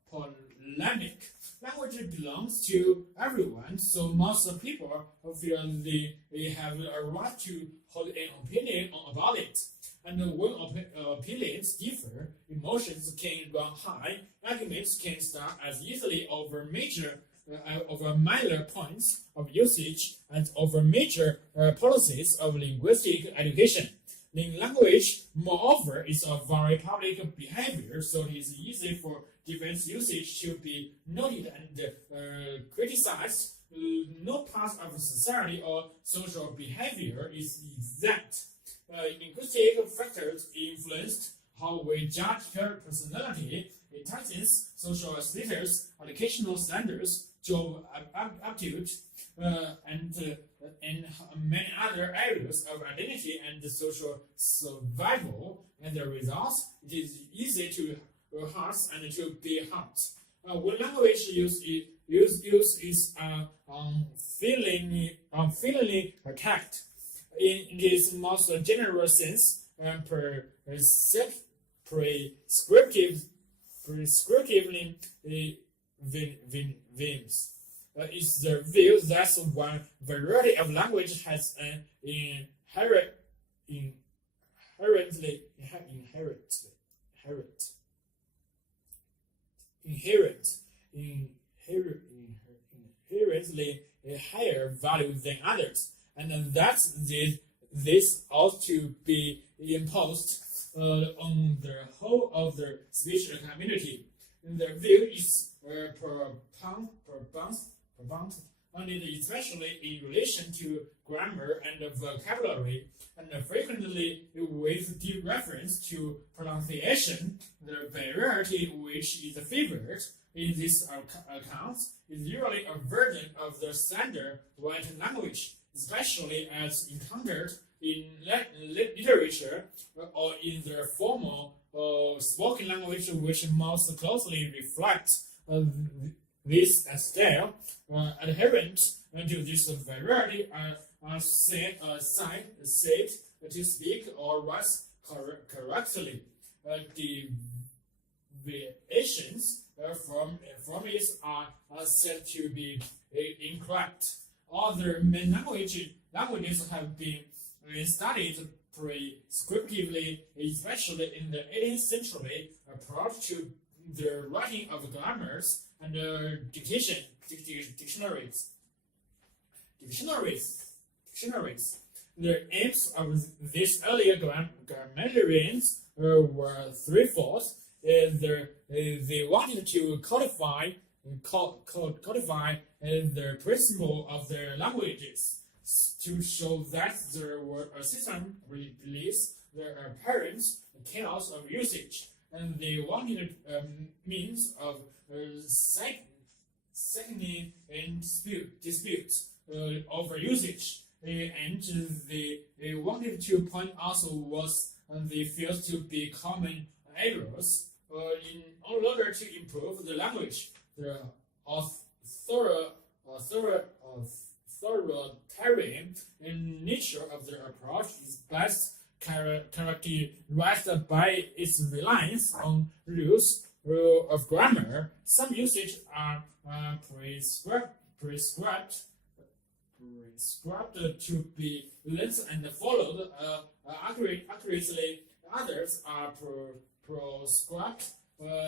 polemic Language belongs to everyone, so most people feel they have a right to hold an opinion about it. And when opinions differ, emotions can run high, arguments can start as easily over minor points of usage and over major policies of linguistic education. Language, moreover, is a very public behavior, so it is easy for different usage to be noted and criticized. No part of society or social behavior is exempt. Linguistic factors influenced how we judge personality, intelligence, social status, educational standards, job aptitude, and many other areas of identity and social survival. And the result, it is easy to hurt and to be hurt. When language use is unfeelingly attacked, in its most general sense, prescriptively wins. Is the view that one variety of language has an inherently higher value than others, and that this ought to be imposed on the whole of the speech community. The view is profound, especially in relation to grammar and vocabulary, and frequently with due reference to pronunciation. The variety which is favored in this account is usually a version of the standard white language, especially as encountered in literature or in the formal spoken language, which most closely reflects this style. Adherent to this variety are said to speak or write correctly. Deviations from it are said to be incorrect. Other main languages have been studied prescriptively, especially in the 18th century, approach to the writing of grammars and dictionaries. The aims of these earlier grammarians were threefold. They wanted to codify the principle of their languages, to show that there were a system release the apparent chaos of usage, and they wanted means of settling and disputes over usage, and they wanted to point out what they felt to be common errors in order to improve the language. The authoritarian nature of the approach is best characterized by its reliance on rules of grammar. Some usages are prescribed to be learned and followed accurately. Others are prescribed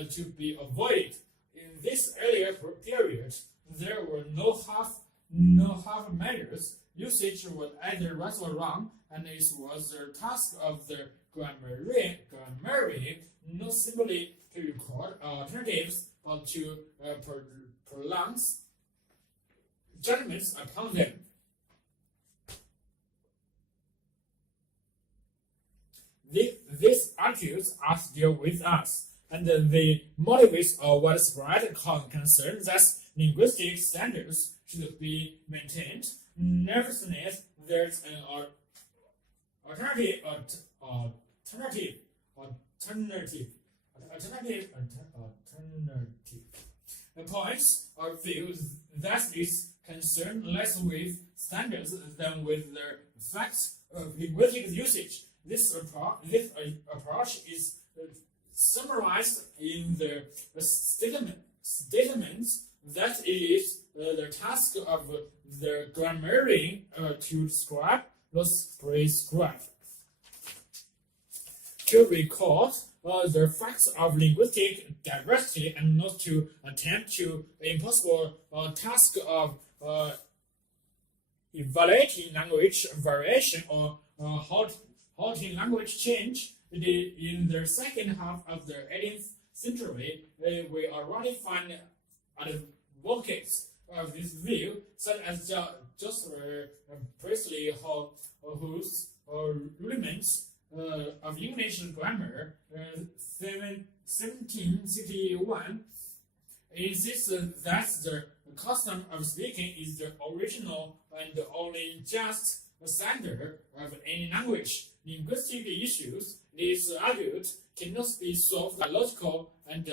to be avoided. In this earlier period, there were no half measures. Usage was either right or wrong, and it was the task of the grammarian not simply to record alternatives, but to pronounce judgments upon them. These attitudes are still with us, and the motivates a widespread concern that linguistic standards should be maintained. Nevertheless, there's an alternative points of view that is concerned less with standards than with the facts of linguistic usage. This approach is summarized in the statements that it is the task of the grammarian to describe those prescribed. To record the facts of linguistic diversity and not to attempt to impossible task of evaluating language variation or halting language change. In the second half of the 18th century, we already find advocates of this view, such as Joseph Priestley, whose rudiments of English grammar, 1761, insists that the custom of speaking is the original and only just standard of any language. Linguistic issues, it is argued, cannot be solved by logical and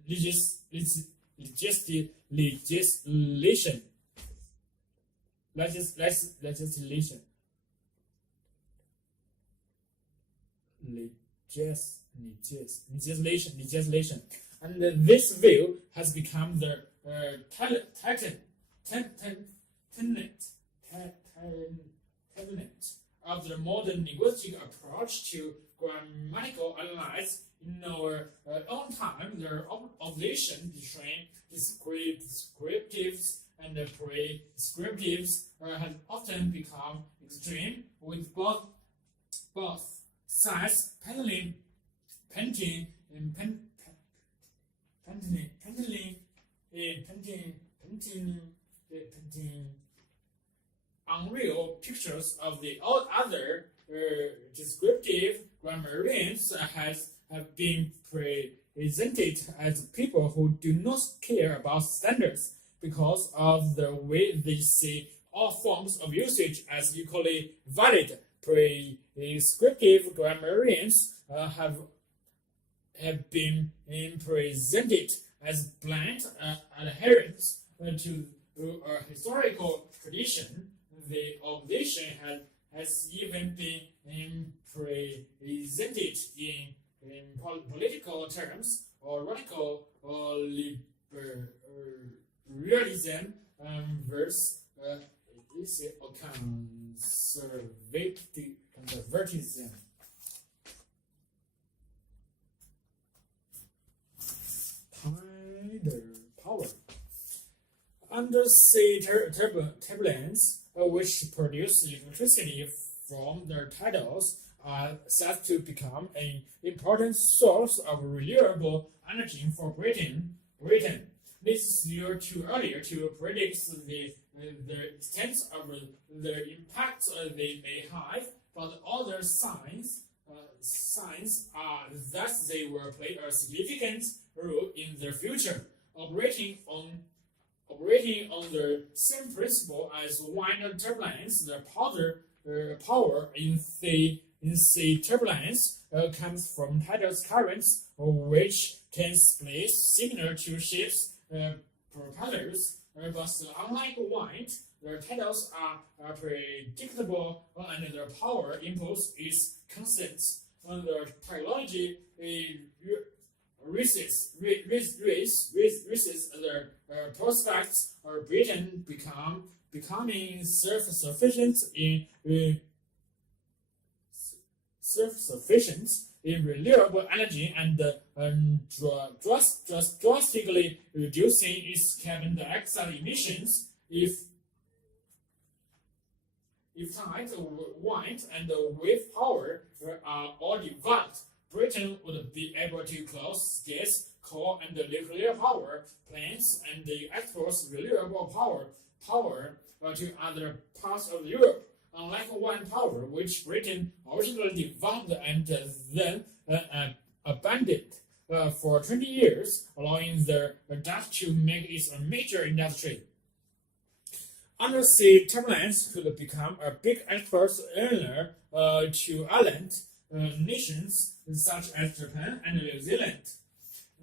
legislation. And this view has become the tenet of the modern linguistic approach to grammatical analysis. In our own time, the opposition between descriptives and prescriptives has often become extreme, with both sides painting unreal pictures of the other descriptive grammarians have been presented as people who do not care about standards because of the way they see all forms of usage as equally valid. Prescriptive grammarians have been presented as blind adherents to a historical tradition. The opposition has even been presented in political terms or radical liberalism versus conservatism. Tidal power. Undersea turbulence, which produce electricity from their tidals, are said to become an important source of renewable energy for Britain. This is still too early to predict the extent of the impact they may have, but other signs are that they will play a significant role in the future, operating on the same principle as wind turbines. The power in sea turbulence comes from tidal currents, which can split similar to ships' propellers. But unlike wind, the tidals are predictable and the power impulse is constant. The technology raises the prospects of Britain becoming self-sufficient in renewable energy and drastically reducing its carbon dioxide emissions. If tide, wind, and wave power are all developed, Britain would be able to close gas, coal, and nuclear power plants and export renewable power to other parts of Europe. Unlike wind power, which Britain originally developed and then abandoned for 20 years, allowing the Dutch to make it a major industry. Undersea turbulence could become a big export earner to island nations such as Japan and New Zealand.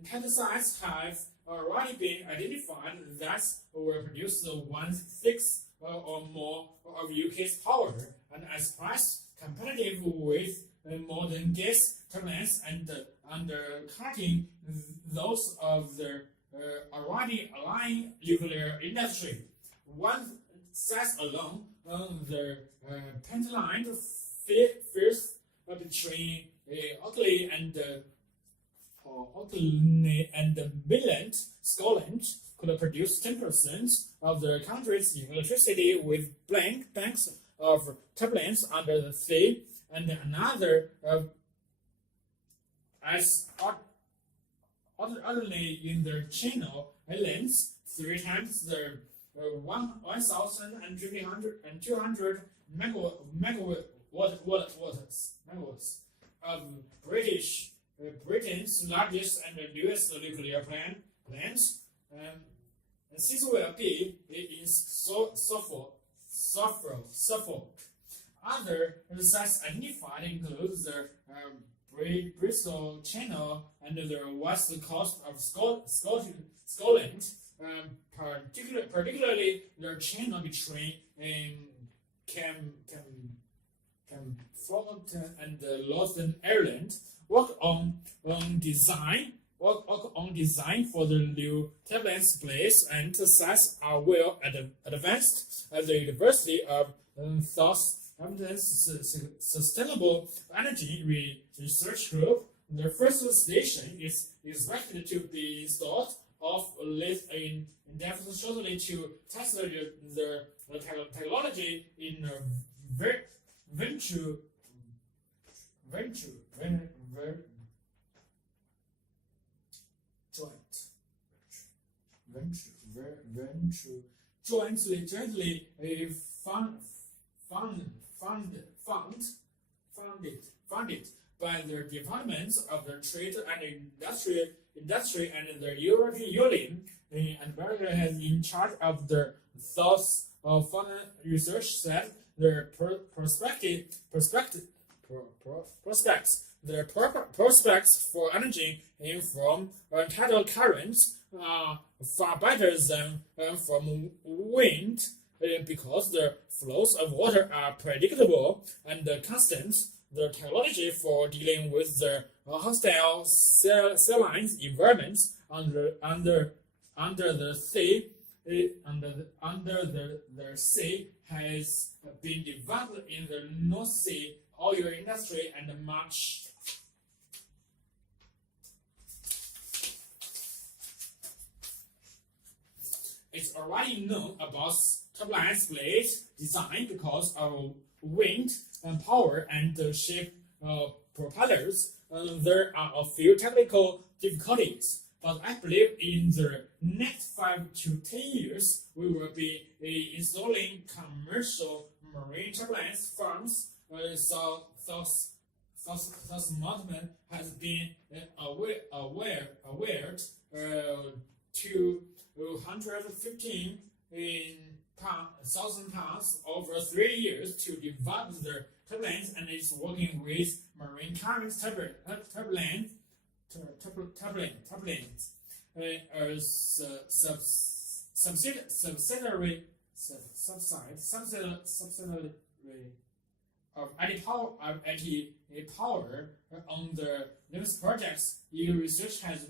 Tidal sites have already been identified that will produce 1/6 or more of UK's power, and as price competitive with modern gas turbines and undercutting those of the already aligned nuclear industry. One says along the pentline first between Oakley and Midland, Scotland, could produce 10% of the country's electricity with blank banks of turbines under the sea, and another as utterly in the Channel Islands, 3 times the 1,200 megawatts of Britain's largest and newest nuclear plant. This will be in Suffolk. Other sites identified include the Bristol Channel and the west coast of Scotland, particularly the channel between Camfort and Northern Ireland. Work on design for the new turbines place and sites are well advanced at the University of Southampton's Sustainable Energy Research Group. The first station is expected to be installed off late in Devon shortly to test the technology in venture jointly funded by the Departments of the Trade and Industry and the European Union, and America has in charge of the South of Foreign Research said the prospects for energy from tidal currents are far better than from wind because the flows of water are predictable and constant. The technology for dealing with the hostile saline environments under the sea has been developed in the North Sea oil industry and much. It's already known about turbine blade design because of wind and power and ship propellers. There are a few technical difficulties, but I believe in the next 5 to 10 years we will be installing commercial marine turbine farms. South Mountain has been awarded 215,000 pounds over 3 years to develop the turbines, and is working with marine current turbines subsidiary of IT Power on the newest projects. Eagle Research has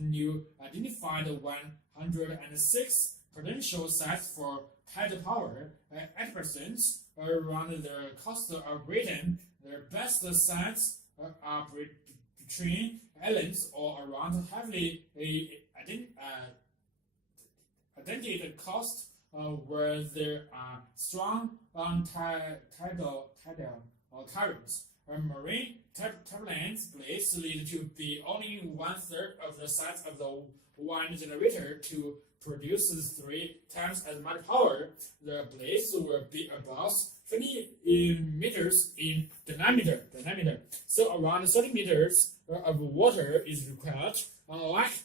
identified 106 potential sites for tidal power, 8% around the coast of Britain. The best sites are between islands or around heavily identified coast where there are strong tidal currents. Marine turbines blades lead to be only 1/3 of the size of the one generator to produce 3 times as much power. The blades will be about 20 meters in diameter. So around 30 meters of water is required. Unlike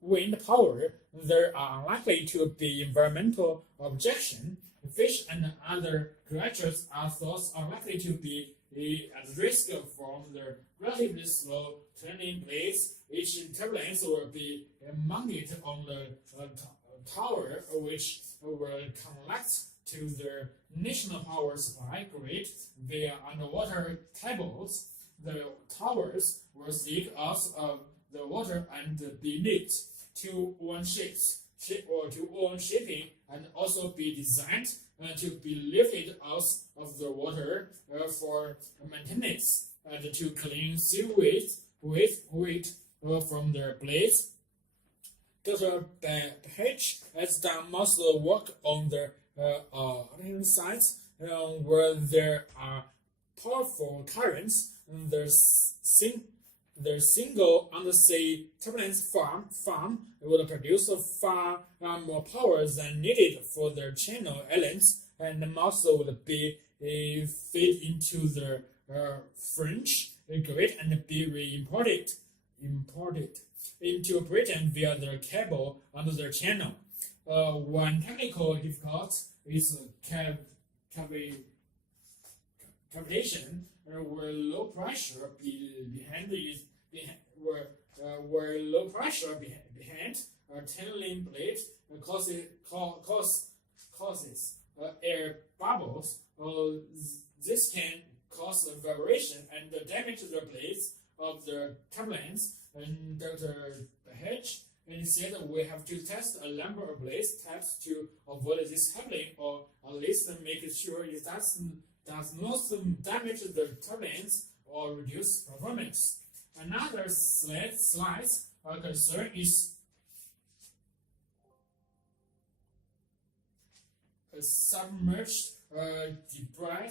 wind power, there are unlikely to be environmental objection. Fish and other creatures are thus unlikely to be at risk from the relatively slow turning blades. Each turbine will be mounted on the tower, which will connect to the national power supply grid via underwater cables. The towers will stick out of the water and be lit to own ships or to own shipping, and also be designed to be lifted out of the water for maintenance and to clean sewage from their blades. Dr. Page has done most of the work on the sites where there are powerful currents. The single undersea turbulence farm would produce far more power than needed for their channel islands, and most would be fed into the French grid and be imported into Britain via their cable under their channel. One technical difficulty is cavitation, where low pressure behind a tunneling plate causes air bubbles. This can cause vibration and damage the blades of the turbines. And Dr. Hedge said we have to test a number of blades types to avoid this happening, or at least make sure it does not damage the turbines or reduce performance. Another slight concern is submerged debris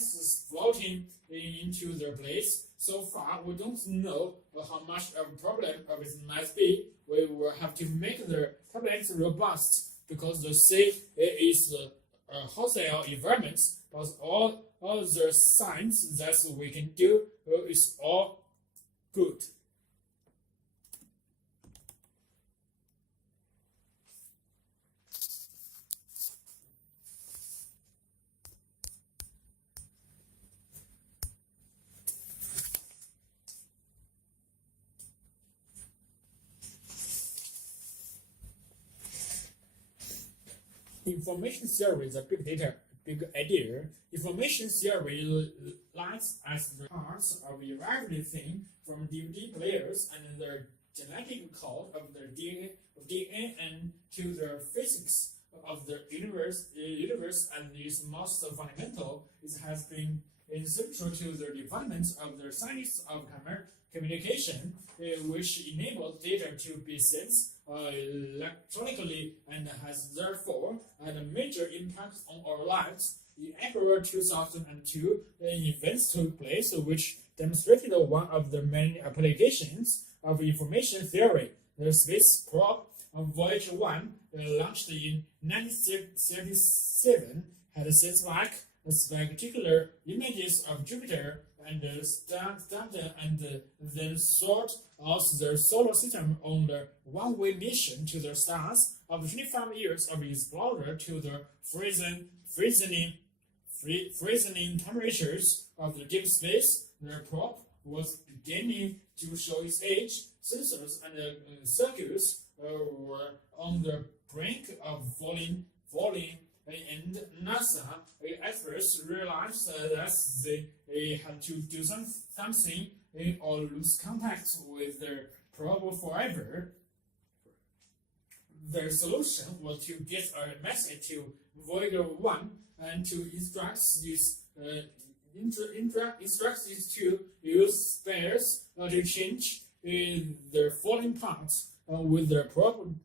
floating into their blades. So far, we don't know how much of a problem it might be. We will have to make the turbines robust because the sea is a hostile environment, but all the signs that we can do is all good. Information theory is a big idea. Information theory lies at the heart of everything from DVD players and the genetic code of the DNA and to the physics of the universe and is most fundamental. It has been central to the development of the science of communication, which enables data to be sent electronically and has therefore had a major impact on our lives. In April 2002, events took place which demonstrated one of the many applications of information theory. The space probe Voyager 1, launched in 1937, had sent back spectacular images of Jupiter and Saturn, and then sought out the solar system on the one-way mission to the stars. After 25 years of exposure to the freezing temperatures of the deep space, the probe was beginning to show its age. Sensors and circuits were on the brink of falling, and NASA experts realized that they had to do something or lose contact with their probe forever. Their solution was to get a message to Voyager 1 and to instruct it to use spares to change their falling parts with their probe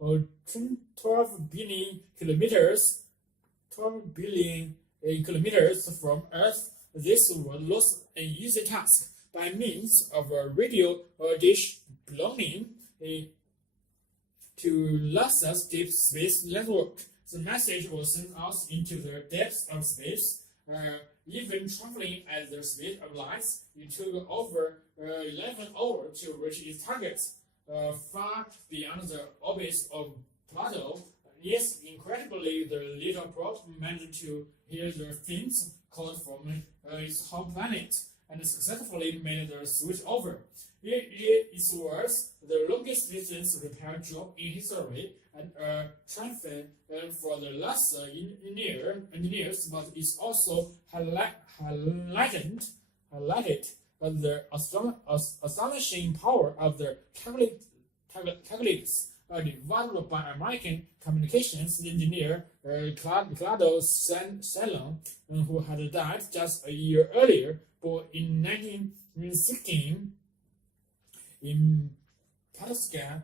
12 billion kilometers from Earth. This was an easy task. By means of a radio dish belonging to NASA's Deep Space Network, the message was sent out into the depths of space. Even traveling at the speed of light, it took over 11 hours to reach its target, far beyond the orbit of Pluto. Yes, incredibly, the little probe managed to hear the faint call from its home planet and successfully made the switch over. It was the longest distance repair job in history and a triumph for the NASA engineers, but it's also highlighted the astonishing power of the hieroglyphs developed by American communications engineer Claudio Salon, who had died just a year earlier, born in 1916 in Pascal.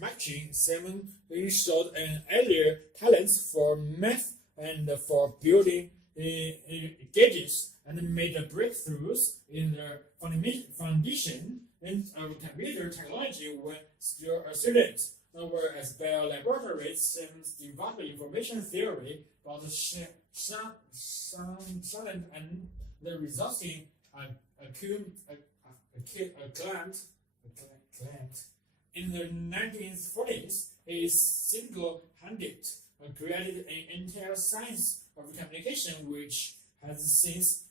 Matching Simon showed an earlier talents for math and for building gauges, and made breakthroughs in the foundation of computer technology when still a student. Whereas Bell Laboratories, Simmons developed information theory about the silent and the resulting gland. In the 1940s, he single-handed created an entire science of communication, which has since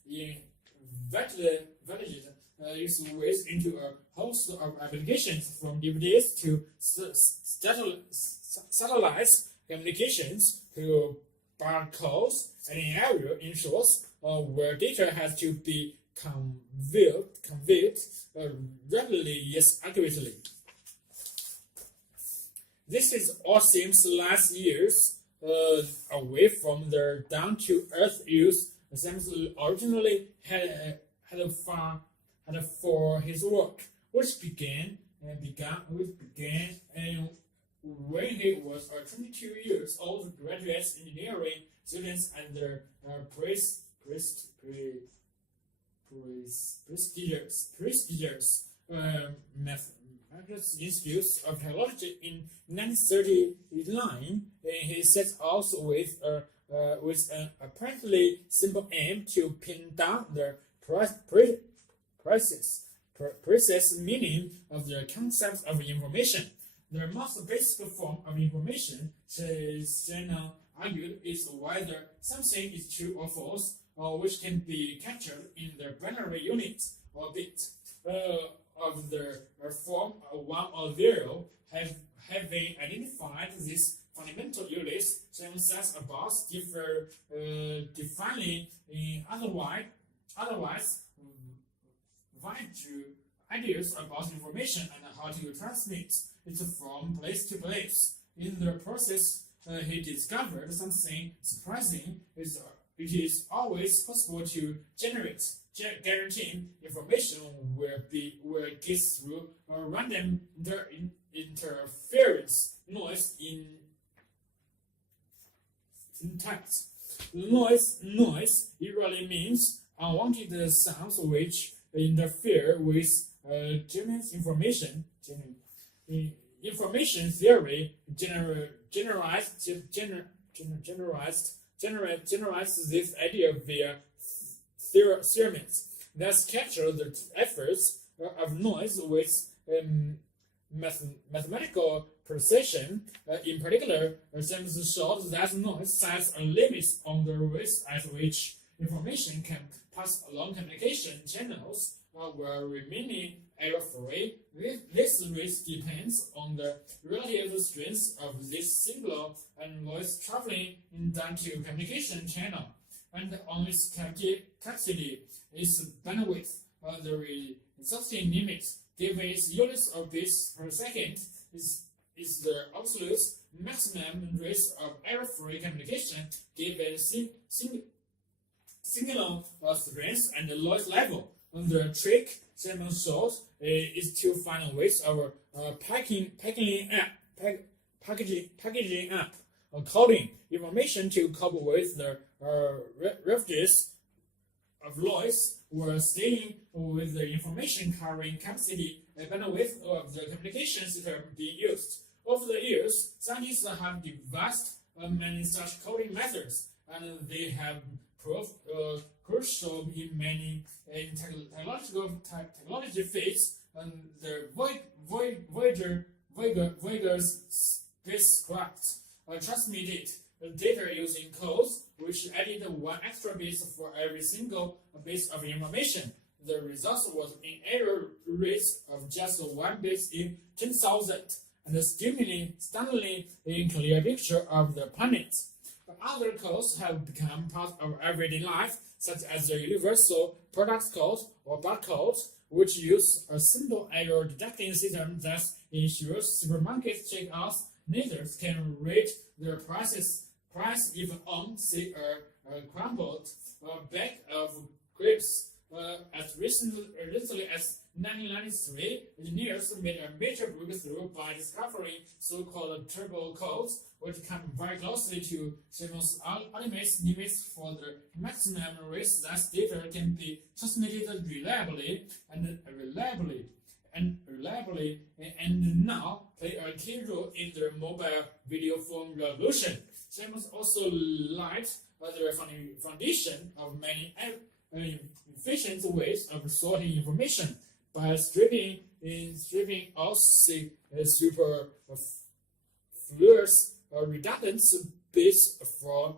validated its ways into a host of applications, from DVDs to satellite communications to barcodes, and an area, in short, where data has to be conveyed rapidly yet accurately. This is all seems last years away from the down-to-earth use Sims originally had for his work, which began when he was 22 years old. Graduate engineering students at the prestigious Massachusetts Institute of Technology in 1939. He set out with an apparently simple aim to pin down the precise meaning of the concept of information. The most basic form of information, Shannon argued, is whether something is true or false, or which can be captured in the binary unit or bit of the form 1 or 0. Having identified these fundamental units, Shannon says about defining otherwise vague ideas about information and how to transmit it from place to place. In the process, he discovered something surprising: it is always possible to guaranteeing information will get through a random interference noise in text. Noise usually means unwanted sounds which interfere with genuine information. Information theory generalized this idea via theorems that capture the efforts of noise with mathematical precision. In particular, Sims showed that noise sets a limit on the rate at which information can pass along communication channels while remaining error-free. This rate depends on the relative strength of this signal and noise traveling down to communication channel, and on its capacity, its bandwidth. The resulting limit, given its units of bits per second, is the absolute maximum rate of error-free communication given signal strength and noise level. The trick Simon showed is to find ways of packaging up coding information to cope with the ravages of noise, while staying with the information carrying capacity and bandwidth of the communication system being used. Over the years, scientists have devised many such coding methods, and they have proved crucial in many technology fields. And the Voyager spacecraft transmitted data using codes which added 1 extra bit for every single bit of information. The result was an error rate of just 1 bit in 10,000, and a stunningly clear picture of the planet. But other codes have become part of everyday life, such as the universal product code or barcode, which use a simple error detecting system that ensures supermarket checkouts users can rate their price even on, say, a crumbled bag of grapes. As recently as 1993, engineers made a major breakthrough by discovering so-called turbo codes, which come very closely to Simon's ultimate limits for the maximum rates that data can be transmitted reliably and now play a key role in the mobile video phone revolution. Simon's also laid the foundation of many efficient ways of sorting information by stripping out the superfluous redundant bits from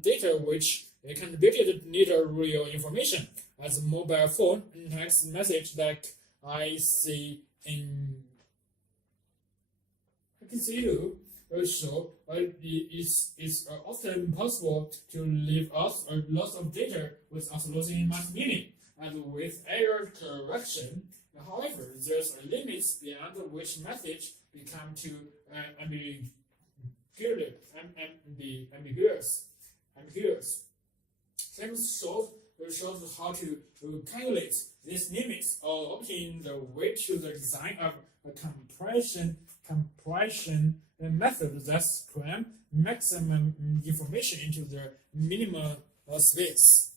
data which contributed neither real information. As a mobile phone text message like I can see you. So it's often possible to leave out a lot of data without losing much meaning. And with error correction, however, there's a limit beyond which message become too ambiguous. James shows how to calculate these limits or obtain the way to the design of a compression method that cram maximum information into the minimal space.